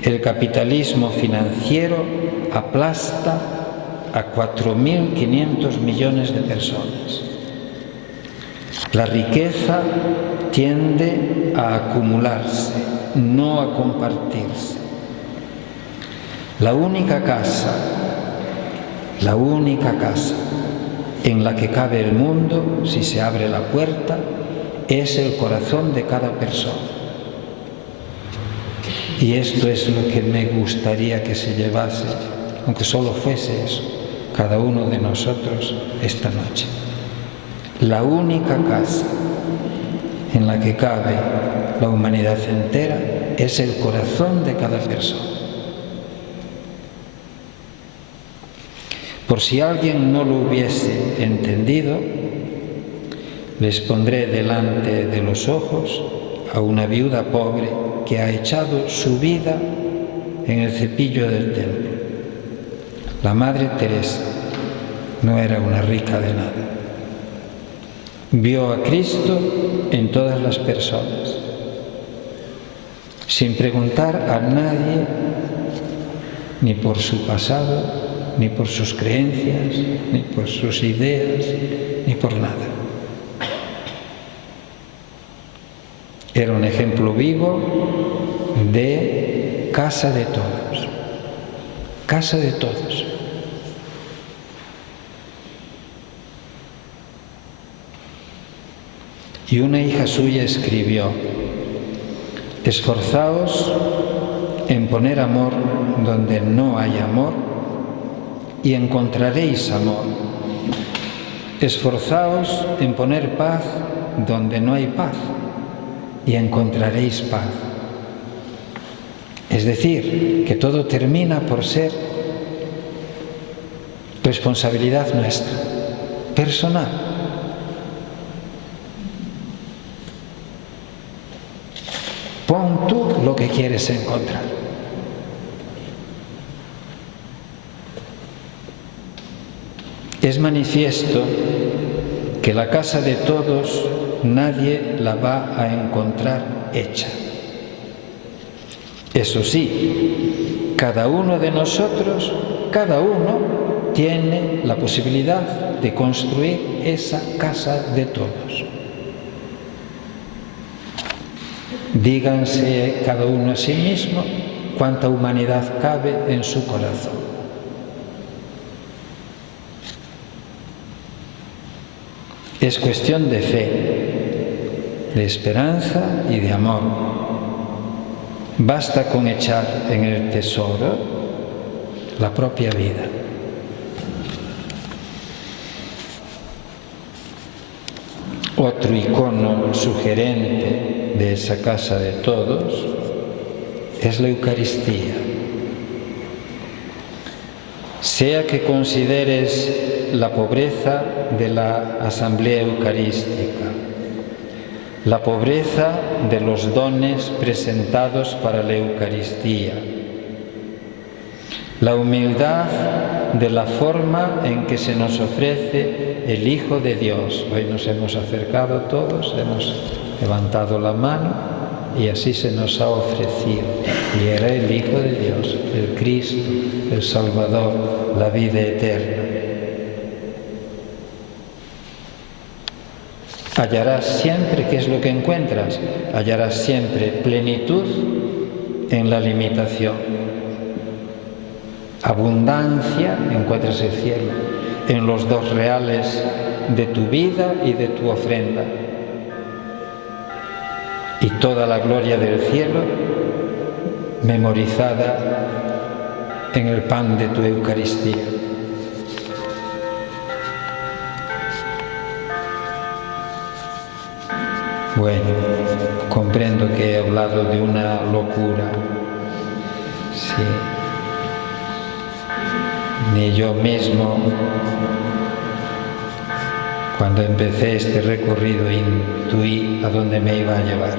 El capitalismo financiero aplasta a 4.500 millones de personas. La riqueza tiende a acumularse, no a compartirse. La única casa en la que cabe el mundo, si se abre la puerta, es el corazón de cada persona. Y esto es lo que me gustaría que se llevase, aunque solo fuese eso, cada uno de nosotros esta noche. La única casa en la que cabe la humanidad entera es el corazón de cada persona. Por si alguien no lo hubiese entendido, les pondré delante de los ojos a una viuda pobre que ha echado su vida en el cepillo del templo. La Madre Teresa no era una rica de nada. Vio a Cristo en todas las personas, sin preguntar a nadie ni por su pasado, ni por sus creencias, ni por sus ideas, ni por nada. Era un ejemplo vivo de casa de todos. casa de todos. Y una hija suya escribió: esforzaos en poner amor donde no hay amor y encontraréis amor. Esforzaos en poner paz donde no hay paz y encontraréis paz. Es decir, que todo termina por ser responsabilidad nuestra, personal. Pon tú lo que quieres encontrar. Es manifiesto que la casa de todos nadie la va a encontrar hecha. Eso sí, cada uno de nosotros, cada uno tiene la posibilidad de construir esa casa de todos. Díganse cada uno a sí mismo cuánta humanidad cabe en su corazón. Es cuestión de fe, de esperanza y de amor. Basta con echar en el tesoro la propia vida. Otro icono sugerente de esa casa de todos es la Eucaristía. Sea que consideres la pobreza de la asamblea eucarística, la pobreza de los dones presentados para la Eucaristía, la humildad de la forma en que se nos ofrece el Hijo de Dios. Hoy nos hemos acercado todos, hemos levantado la mano y así se nos ha ofrecido. Y era el Hijo de Dios, el Cristo, el Salvador, la vida eterna. Hallarás siempre, ¿qué es lo que encuentras? Hallarás siempre plenitud en la limitación. Abundancia, encuentras el cielo en los 2 reales de tu vida y de tu ofrenda. Y toda la gloria del cielo memorizada en el pan de tu Eucaristía. Bueno, comprendo que he hablado de una locura. Sí. Ni yo mismo, cuando empecé este recorrido, intuí a dónde me iba a llevar.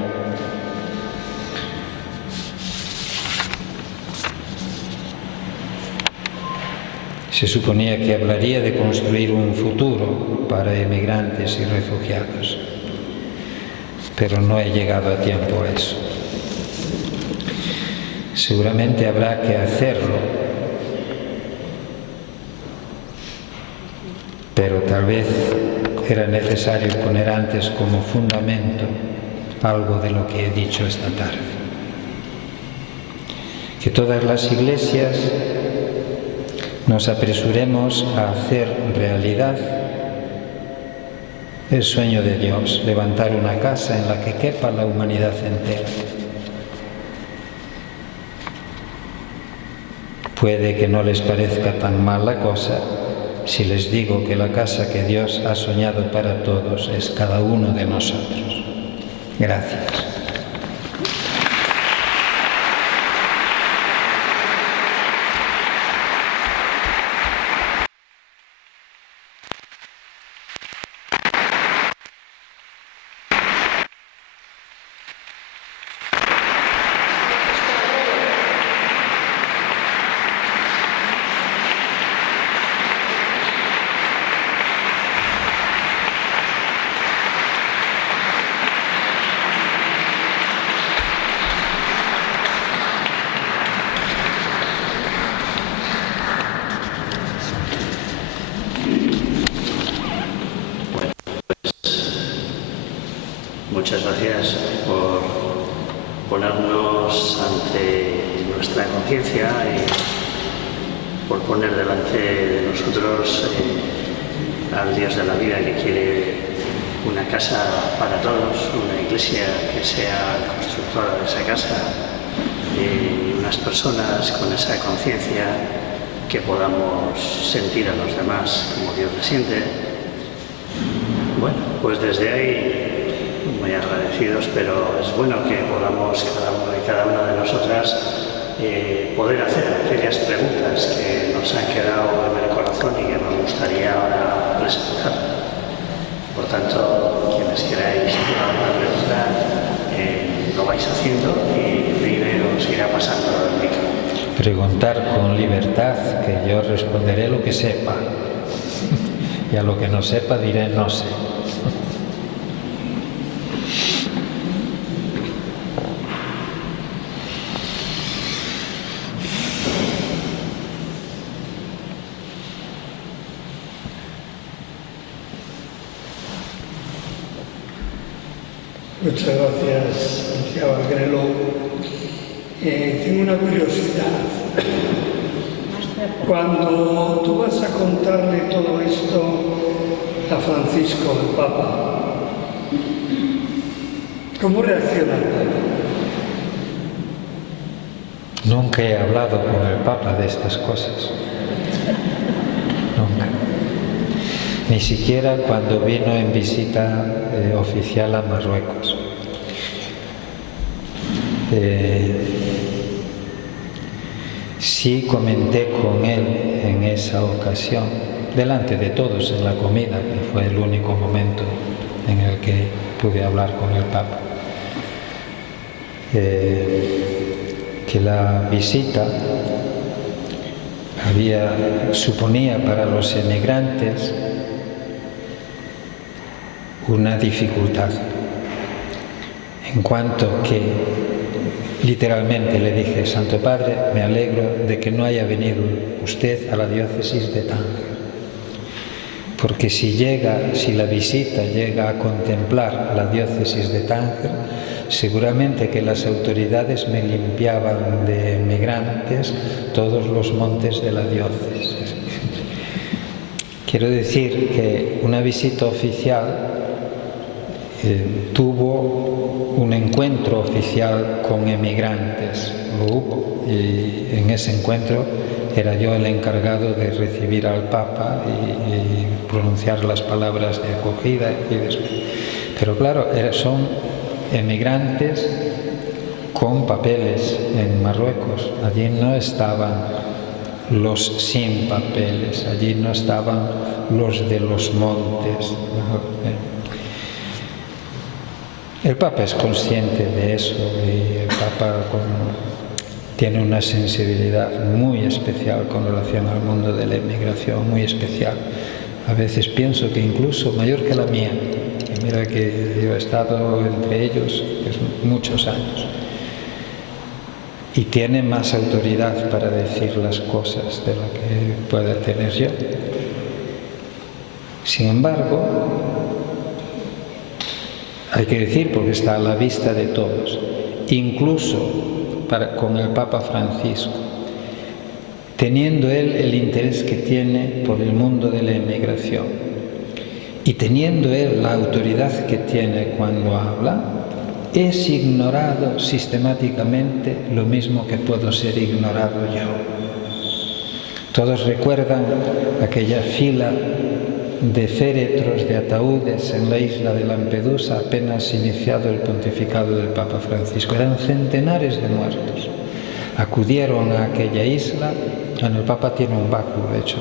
Se suponía que hablaría de construir un futuro para emigrantes y refugiados, pero no he llegado a tiempo a eso. Seguramente habrá que hacerlo, pero tal vez era necesario poner antes como fundamento algo de lo que he dicho esta tarde. Que todas las iglesias nos apresuremos a hacer realidad el sueño de Dios, levantar una casa en la que quepa la humanidad entera. Puede que no les parezca tan mal la cosa si les digo que la casa que Dios ha soñado para todos es cada uno de nosotros. Gracias. Muchas gracias por ponernos ante nuestra conciencia por poner delante de nosotros al Dios de la vida, que quiere una casa para todos, una iglesia que sea constructora de esa casa, y unas personas con esa conciencia que podamos sentir a los demás como Dios les siente. Bueno, pues desde ahí muy agradecidos, pero es bueno que podamos cada uno y cada una de nosotras poder hacer aquellas preguntas que nos han quedado en el corazón y que nos gustaría ahora presentar. Por tanto, quienes queráis preguntar, lo vais haciendo y Leire os irá pasando el micro. Preguntar con libertad, que yo responderé lo que sepa. Y a lo que no sepa diré no sé. Muchas gracias, Santiago Agrelo. Tengo una curiosidad. Cuando tú vas a contarle todo esto a Francisco, el Papa, ¿cómo reacciona el Papa? Nunca he hablado con el Papa de estas cosas. Nunca. Ni siquiera cuando vino en visita oficial a Marruecos. Sí comenté con él en esa ocasión, delante de todos en la comida, que fue el único momento en el que pude hablar con el Papa, que la visita suponía para los emigrantes una dificultad, en cuanto que literalmente le dije: Santo Padre, me alegro de que no haya venido usted a la diócesis de Tánger, porque si la visita llega a contemplar la diócesis de Tánger, seguramente que las autoridades me limpiaban de emigrantes todos los montes de la diócesis. Quiero decir que una visita oficial tuvo un encuentro oficial con emigrantes, lo hubo, y en ese encuentro era yo el encargado de recibir al Papa y pronunciar las palabras de acogida y despedida. Pero claro, son emigrantes con papeles en Marruecos. Allí no estaban los sin papeles, allí no estaban los de los montes. El Papa es consciente de eso y el Papa tiene una sensibilidad muy especial con relación al mundo de la inmigración, muy especial. A veces pienso que incluso mayor que la mía. Y mira que yo he estado entre ellos pues, muchos años. Y tiene más autoridad para decir las cosas de la que pueda tener yo. Sin embargo, hay que decir, porque está a la vista de todos, incluso con el Papa Francisco, teniendo él el interés que tiene por el mundo de la inmigración y teniendo él la autoridad que tiene cuando habla, es ignorado sistemáticamente lo mismo que puedo ser ignorado yo. Todos recuerdan aquella fila de féretros, de ataúdes en la isla de Lampedusa apenas iniciado el pontificado del Papa Francisco. Eran centenares de muertos. Acudieron a aquella isla. Bueno, el Papa tiene un báculo hecho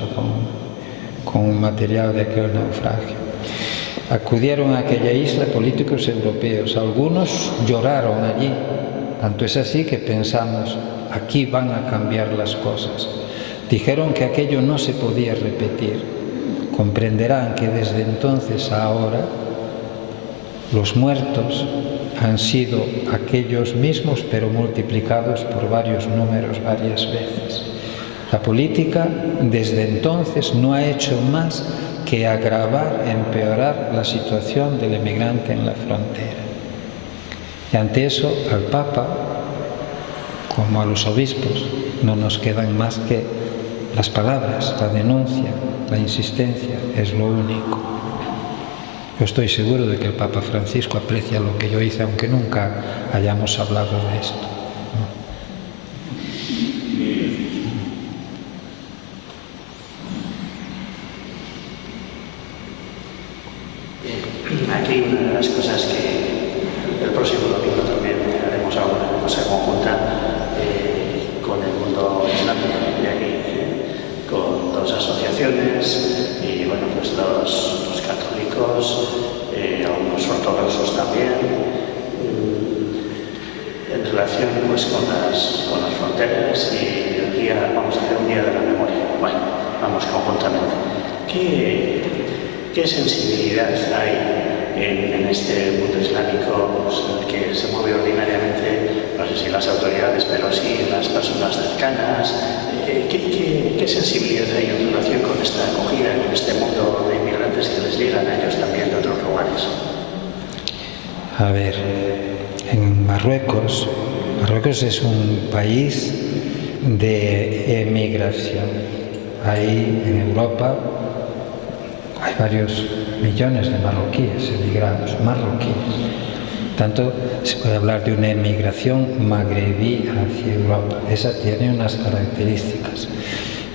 con material de aquel naufragio. Acudieron a aquella isla políticos europeos. Algunos lloraron allí. Tanto es así que pensamos, aquí van a cambiar las cosas. Dijeron que aquello no se podía repetir. Comprenderán que desde entonces a ahora los muertos han sido aquellos mismos, pero multiplicados por varios números varias veces. La política desde entonces no ha hecho más que agravar, empeorar la situación del emigrante en la frontera. Y ante eso, al Papa, como a los obispos, no nos quedan más que las palabras, la denuncia, la insistencia es lo único. Yo estoy seguro de que el Papa Francisco aprecia lo que yo hice, aunque nunca hayamos hablado de esto. Aquí una de las cosas que el próximo domingo también haremos alguna cosa conjunta con el mundo islámico de aquí, con dos asociaciones y bueno, pues los católicos, algunos ortodoxos también, en relación pues con las fronteras, y vamos a hacer un día de la memoria. Bueno, vamos conjuntamente. ¿Qué sensibilidad hay en este mundo islámico, pues, en el que se mueve ordinariamente, no sé si las autoridades, pero sí las personas cercanas? ¿Qué sensibilidad hay en relación con esta acogida, con este mundo de inmigrantes que les llegan a ellos también de otros lugares? A ver, en Marruecos es un país de emigración. Ahí en Europa hay varios millones de marroquíes emigrados, Tanto se puede hablar de una emigración magrebí hacia Europa. Esa tiene unas características.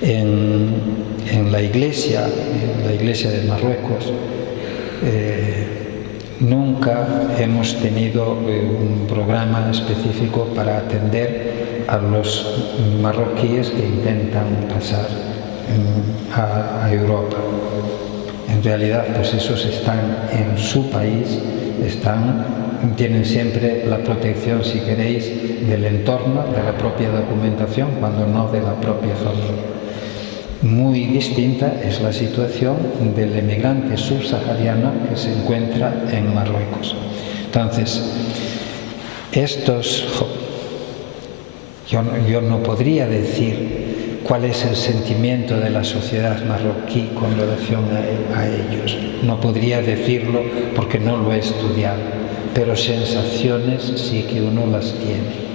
En la iglesia de Marruecos, nunca hemos tenido un programa específico para atender a los marroquíes que intentan pasar a Europa. En realidad, pues esos están en su país, tienen siempre la protección, si queréis, del entorno, de la propia documentación, cuando no de la propia familia. Muy distinta es la situación del emigrante subsahariano que se encuentra en Marruecos. Entonces, yo no podría decir cuál es el sentimiento de la sociedad marroquí con relación a ellos. No podría decirlo porque no lo he estudiado, pero sensaciones sí que uno las tiene.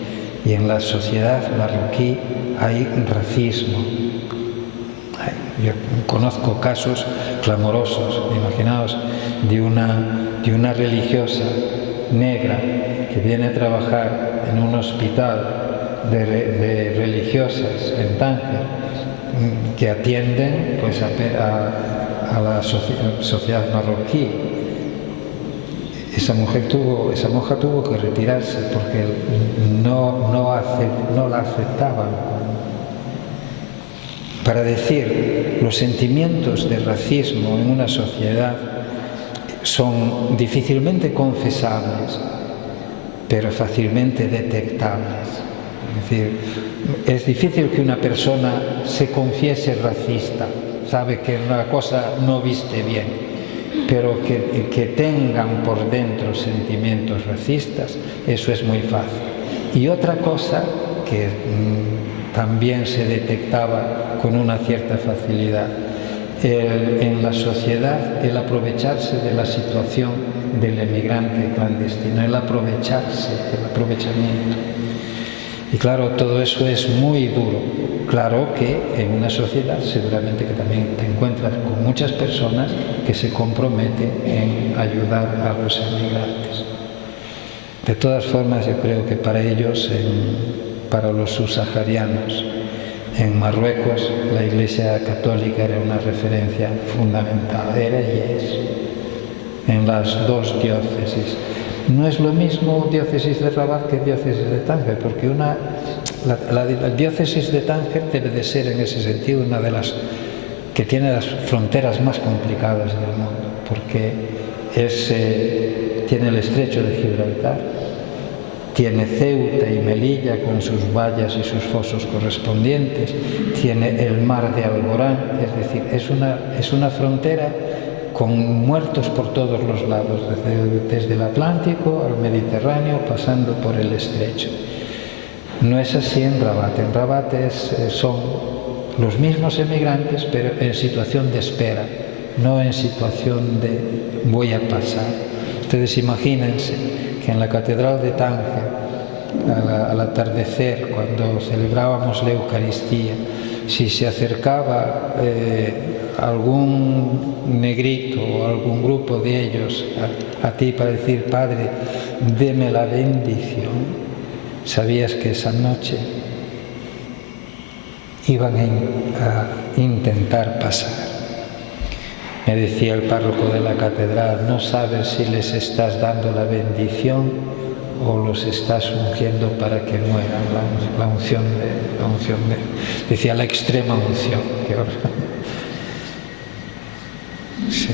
Y en la sociedad marroquí hay racismo. Yo conozco casos clamorosos, imaginaos, de una religiosa negra que viene a trabajar en un hospital de religiosas en Tánger, que atienden pues a la sociedad marroquí. Esa monja tuvo que retirarse porque no la aceptaban. Para decir, los sentimientos de racismo en una sociedad son difícilmente confesables, pero fácilmente detectables. Es decir, es difícil que una persona se confiese racista, sabe que una cosa no viste bien, pero que tengan por dentro sentimientos racistas, eso es muy fácil. Y otra cosa que también se detectaba con una cierta facilidad en la sociedad, el aprovecharse de la situación del emigrante clandestino, el aprovechamiento. Y claro, todo eso es muy duro. Claro que en una sociedad seguramente que también te encuentras con muchas personas que se comprometen en ayudar a los emigrantes. De todas formas, yo creo que para ellos, para los subsaharianos, en Marruecos, la Iglesia Católica era una referencia fundamental, era y es, en las dos diócesis. No es lo mismo diócesis de Rabat que diócesis de Tánger, porque la diócesis de Tánger debe de ser en ese sentido una de las que tiene las fronteras más complicadas del mundo, porque tiene el estrecho de Gibraltar, tiene Ceuta y Melilla con sus vallas y sus fosos correspondientes, tiene el mar de Alborán, es decir, es una frontera con muertos por todos los lados, desde el Atlántico al Mediterráneo, pasando por el estrecho. No es así en Rabat. En Rabat son los mismos emigrantes, pero en situación de espera, no en situación de voy a pasar. Ustedes imagínense que en la Catedral de Tánger, al atardecer, cuando celebrábamos la Eucaristía, si se acercaba algún negrito o algún grupo de ellos a ti para decir, Padre, deme la bendición, sabías que esa noche iban a intentar pasar. Me decía el párroco de la catedral, no sabes si les estás dando la bendición o los estás ungiendo para que mueran, la unción decía la extrema unción. Qué horror. Sí.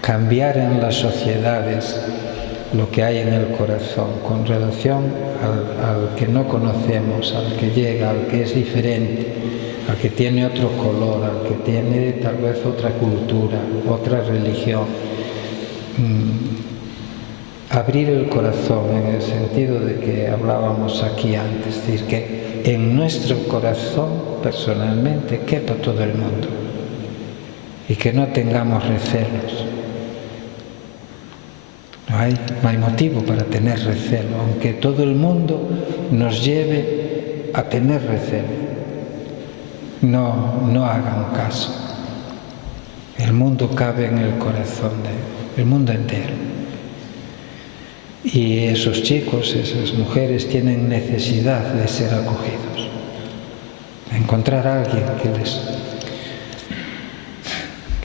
Cambiar en las sociedades lo que hay en el corazón con relación al que no conocemos, al que llega, al que es diferente, al que tiene otro color, al que tiene tal vez otra cultura, otra religión. Abrir el corazón en el sentido de que hablábamos aquí antes, es decir, que en nuestro corazón personalmente quepa todo el mundo y que no tengamos recelos. No hay motivo para tener recelo, aunque todo el mundo nos lleve a tener recelo. No hagan caso. El mundo cabe en el corazón del mundo entero. Y esos chicos, esas mujeres tienen necesidad de ser acogidos. De encontrar a alguien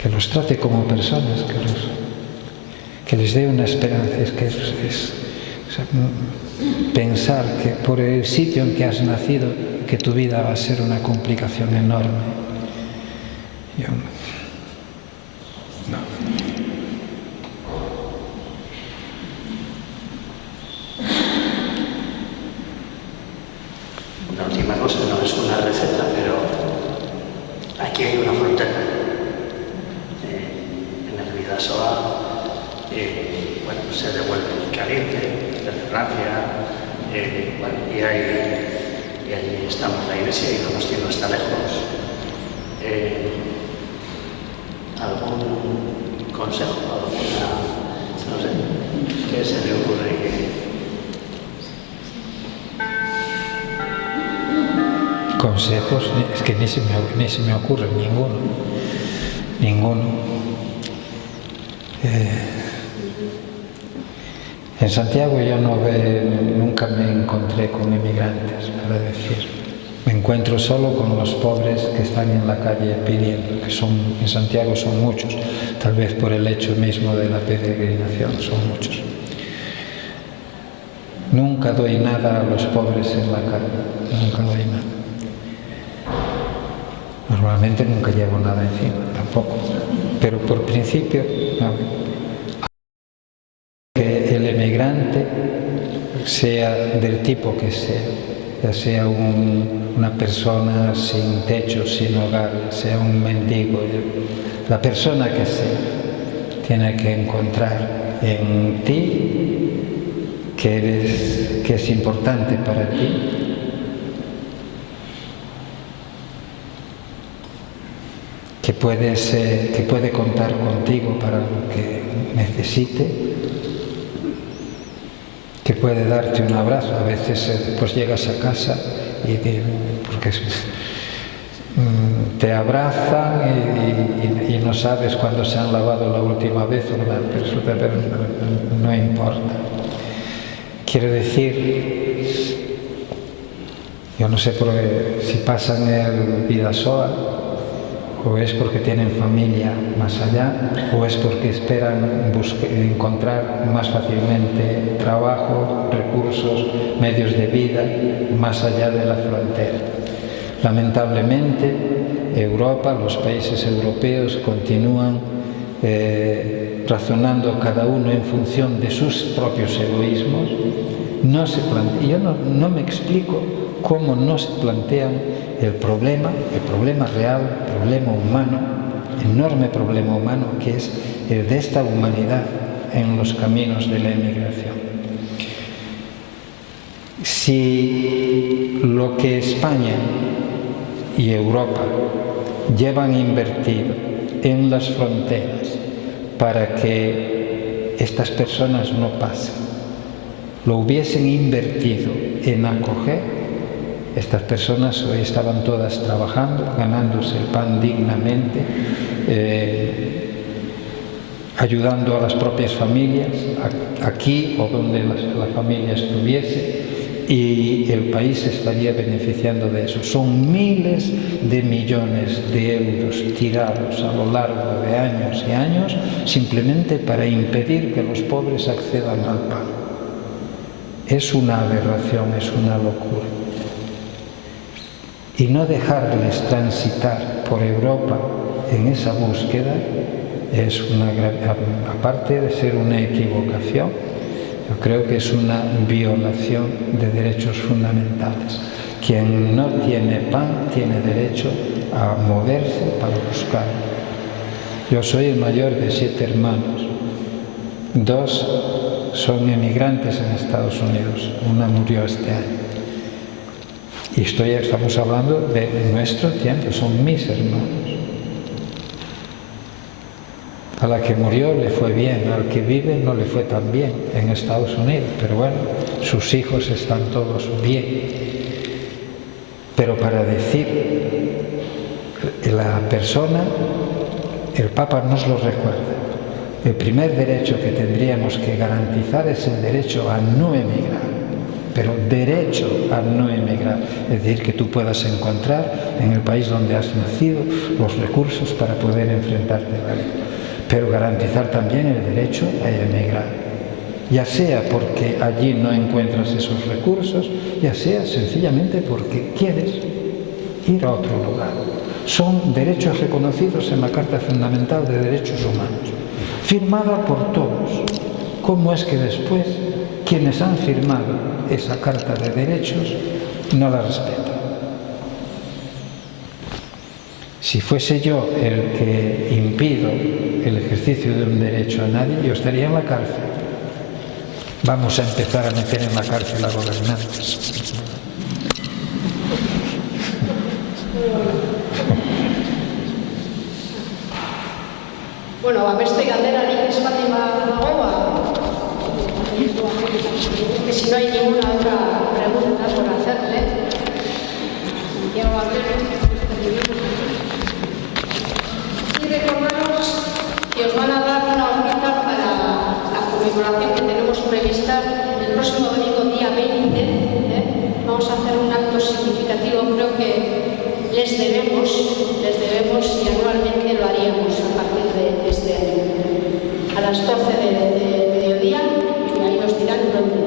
que los trate como personas, que les dé una esperanza. Pensar que por el sitio en que has nacido, que tu vida va a ser una complicación enorme. No. Una última cosa, no es una receta, pero aquí hay una frontera. En el Bidasoa se devuelve el caliente, desde Francia, y ahí estamos la iglesia y no nos tiene hasta lejos. ¿Algún consejo? No sé, ¿qué se le ocurre? Consejos, es que ni se me ocurre ninguno. En Santiago yo nunca me encontré con inmigrantes, para decir. Me encuentro solo con los pobres que están en la calle pidiendo, en Santiago son muchos, tal vez por el hecho mismo de la peregrinación, son muchos. Nunca doy nada a los pobres en la calle, nunca doy nada. Normalmente nunca llevo nada encima, tampoco. Pero por principio, que el emigrante sea del tipo que sea, ya sea una persona sin techo, sin hogar, sea un mendigo, la persona que sea, tiene que encontrar en ti que es importante para ti. Que puede contar contigo para lo que necesite, que puede darte un abrazo. A veces después llegas a casa y porque te abrazan y no sabes cuándo se han lavado la última vez, pero no importa. Quiero decir, yo no sé si pasan el Bidasoa, o es porque tienen familia más allá, o es porque esperan encontrar más fácilmente trabajo, recursos, medios de vida más allá de la frontera. Lamentablemente, Europa, los países europeos continúan razonando cada uno en función de sus propios egoísmos. Yo no me explico cómo no se plantean el problema real, el problema humano, enorme problema humano que es el de esta humanidad en los caminos de la emigración. Si lo que España y Europa llevan invertido en las fronteras para que estas personas no pasen, lo hubiesen invertido en acoger, estas personas hoy estaban todas trabajando, ganándose el pan dignamente, ayudando a las propias familias, aquí o donde la familia estuviese, y el país se estaría beneficiando de eso. Son miles de millones de euros tirados a lo largo de años y años simplemente para impedir que los pobres accedan al pan. Es una aberración, es una locura. Y no dejarles transitar por Europa en esa búsqueda es una aparte de ser una equivocación, yo creo que es una violación de derechos fundamentales. Quien no tiene pan tiene derecho a moverse para buscarlo. Yo soy el mayor de 7 hermanos. 2 son emigrantes en Estados Unidos. Una murió este año. Y estamos hablando de nuestro tiempo, son mis hermanos. A la que murió le fue bien, al que vive no le fue tan bien en Estados Unidos, pero bueno, sus hijos están todos bien. Pero para decir, la persona, el Papa nos lo recuerda, el primer derecho que tendríamos que garantizar es el derecho a no emigrar, pero derecho a no emigrar, es decir, que tú puedas encontrar en el país donde has nacido los recursos para poder enfrentarte a la vida. Pero garantizar también el derecho a emigrar, ya sea porque allí no encuentras esos recursos, ya sea sencillamente porque quieres ir a otro lugar. Son derechos reconocidos en la Carta Fundamental de Derechos Humanos, firmada por todos. ¿Cómo es que después quienes han firmado esa Carta de Derechos no la respetan? Si fuese yo el que impido el ejercicio de un derecho a nadie, yo estaría en la cárcel. Vamos a empezar a meter en la cárcel a gobernantes. Bueno, beste galderarik ez baldin badago, que si no hay ninguna otra pregunta por hacerle, Santiago Abreu. Y recordaros que os van a dar una hojita para la conmemoración que tenemos prevista el próximo domingo, día 20. Vamos a hacer un acto significativo, creo que les debemos y anualmente lo haríamos a partir de este año. A las 12 de mediodía, y ahí nos dirán dónde.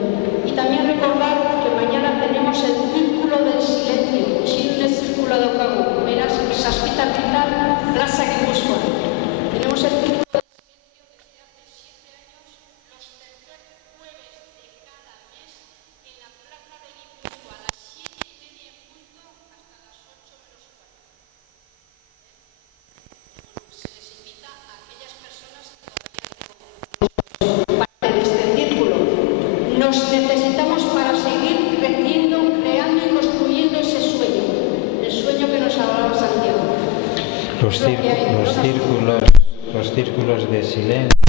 Y también recordar que mañana tenemos el Círculo del Silencio, Chile Círculo de Ocago, verás, Saspita Vital, Plaza Guipúzcoa. Tenemos el Círculo del Silencio desde hace 7 años, los tercer jueves de cada mes, en la Plaza de Guipúzcoa, a las 7:30 en punto hasta las 8 menos cuarto. Se les invita a aquellas personas que todavía parte de este círculo. Nos necesitamos para seguir creciendo, creando y construyendo ese sueño, el sueño que nos hablaba Santiago. Los círculos de silencio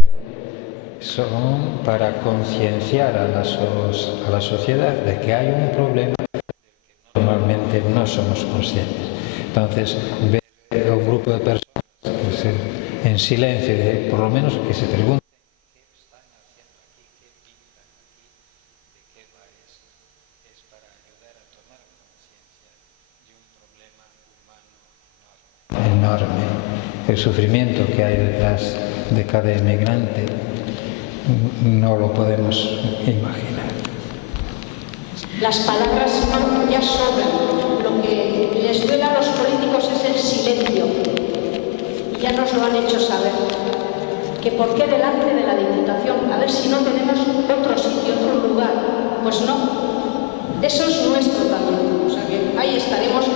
son para concienciar a la sociedad de que hay un problema del que normalmente no somos conscientes. Entonces, ver a un grupo de personas en silencio, por lo menos que se pregunten qué están haciendo aquí, qué pintan aquí, de qué va esto, es para ayudar a tomar conciencia de un problema humano enorme. El sufrimiento que hay detrás de cada inmigrante no lo podemos imaginar. Las palabras no ya sobran. Lo que les duele a los políticos es el silencio. Y ya nos lo han hecho saber. Que por qué delante de la Diputación, a ver si no tenemos otro sitio, otro lugar. Pues no. Eso es nuestro también. O sea que ahí estaremos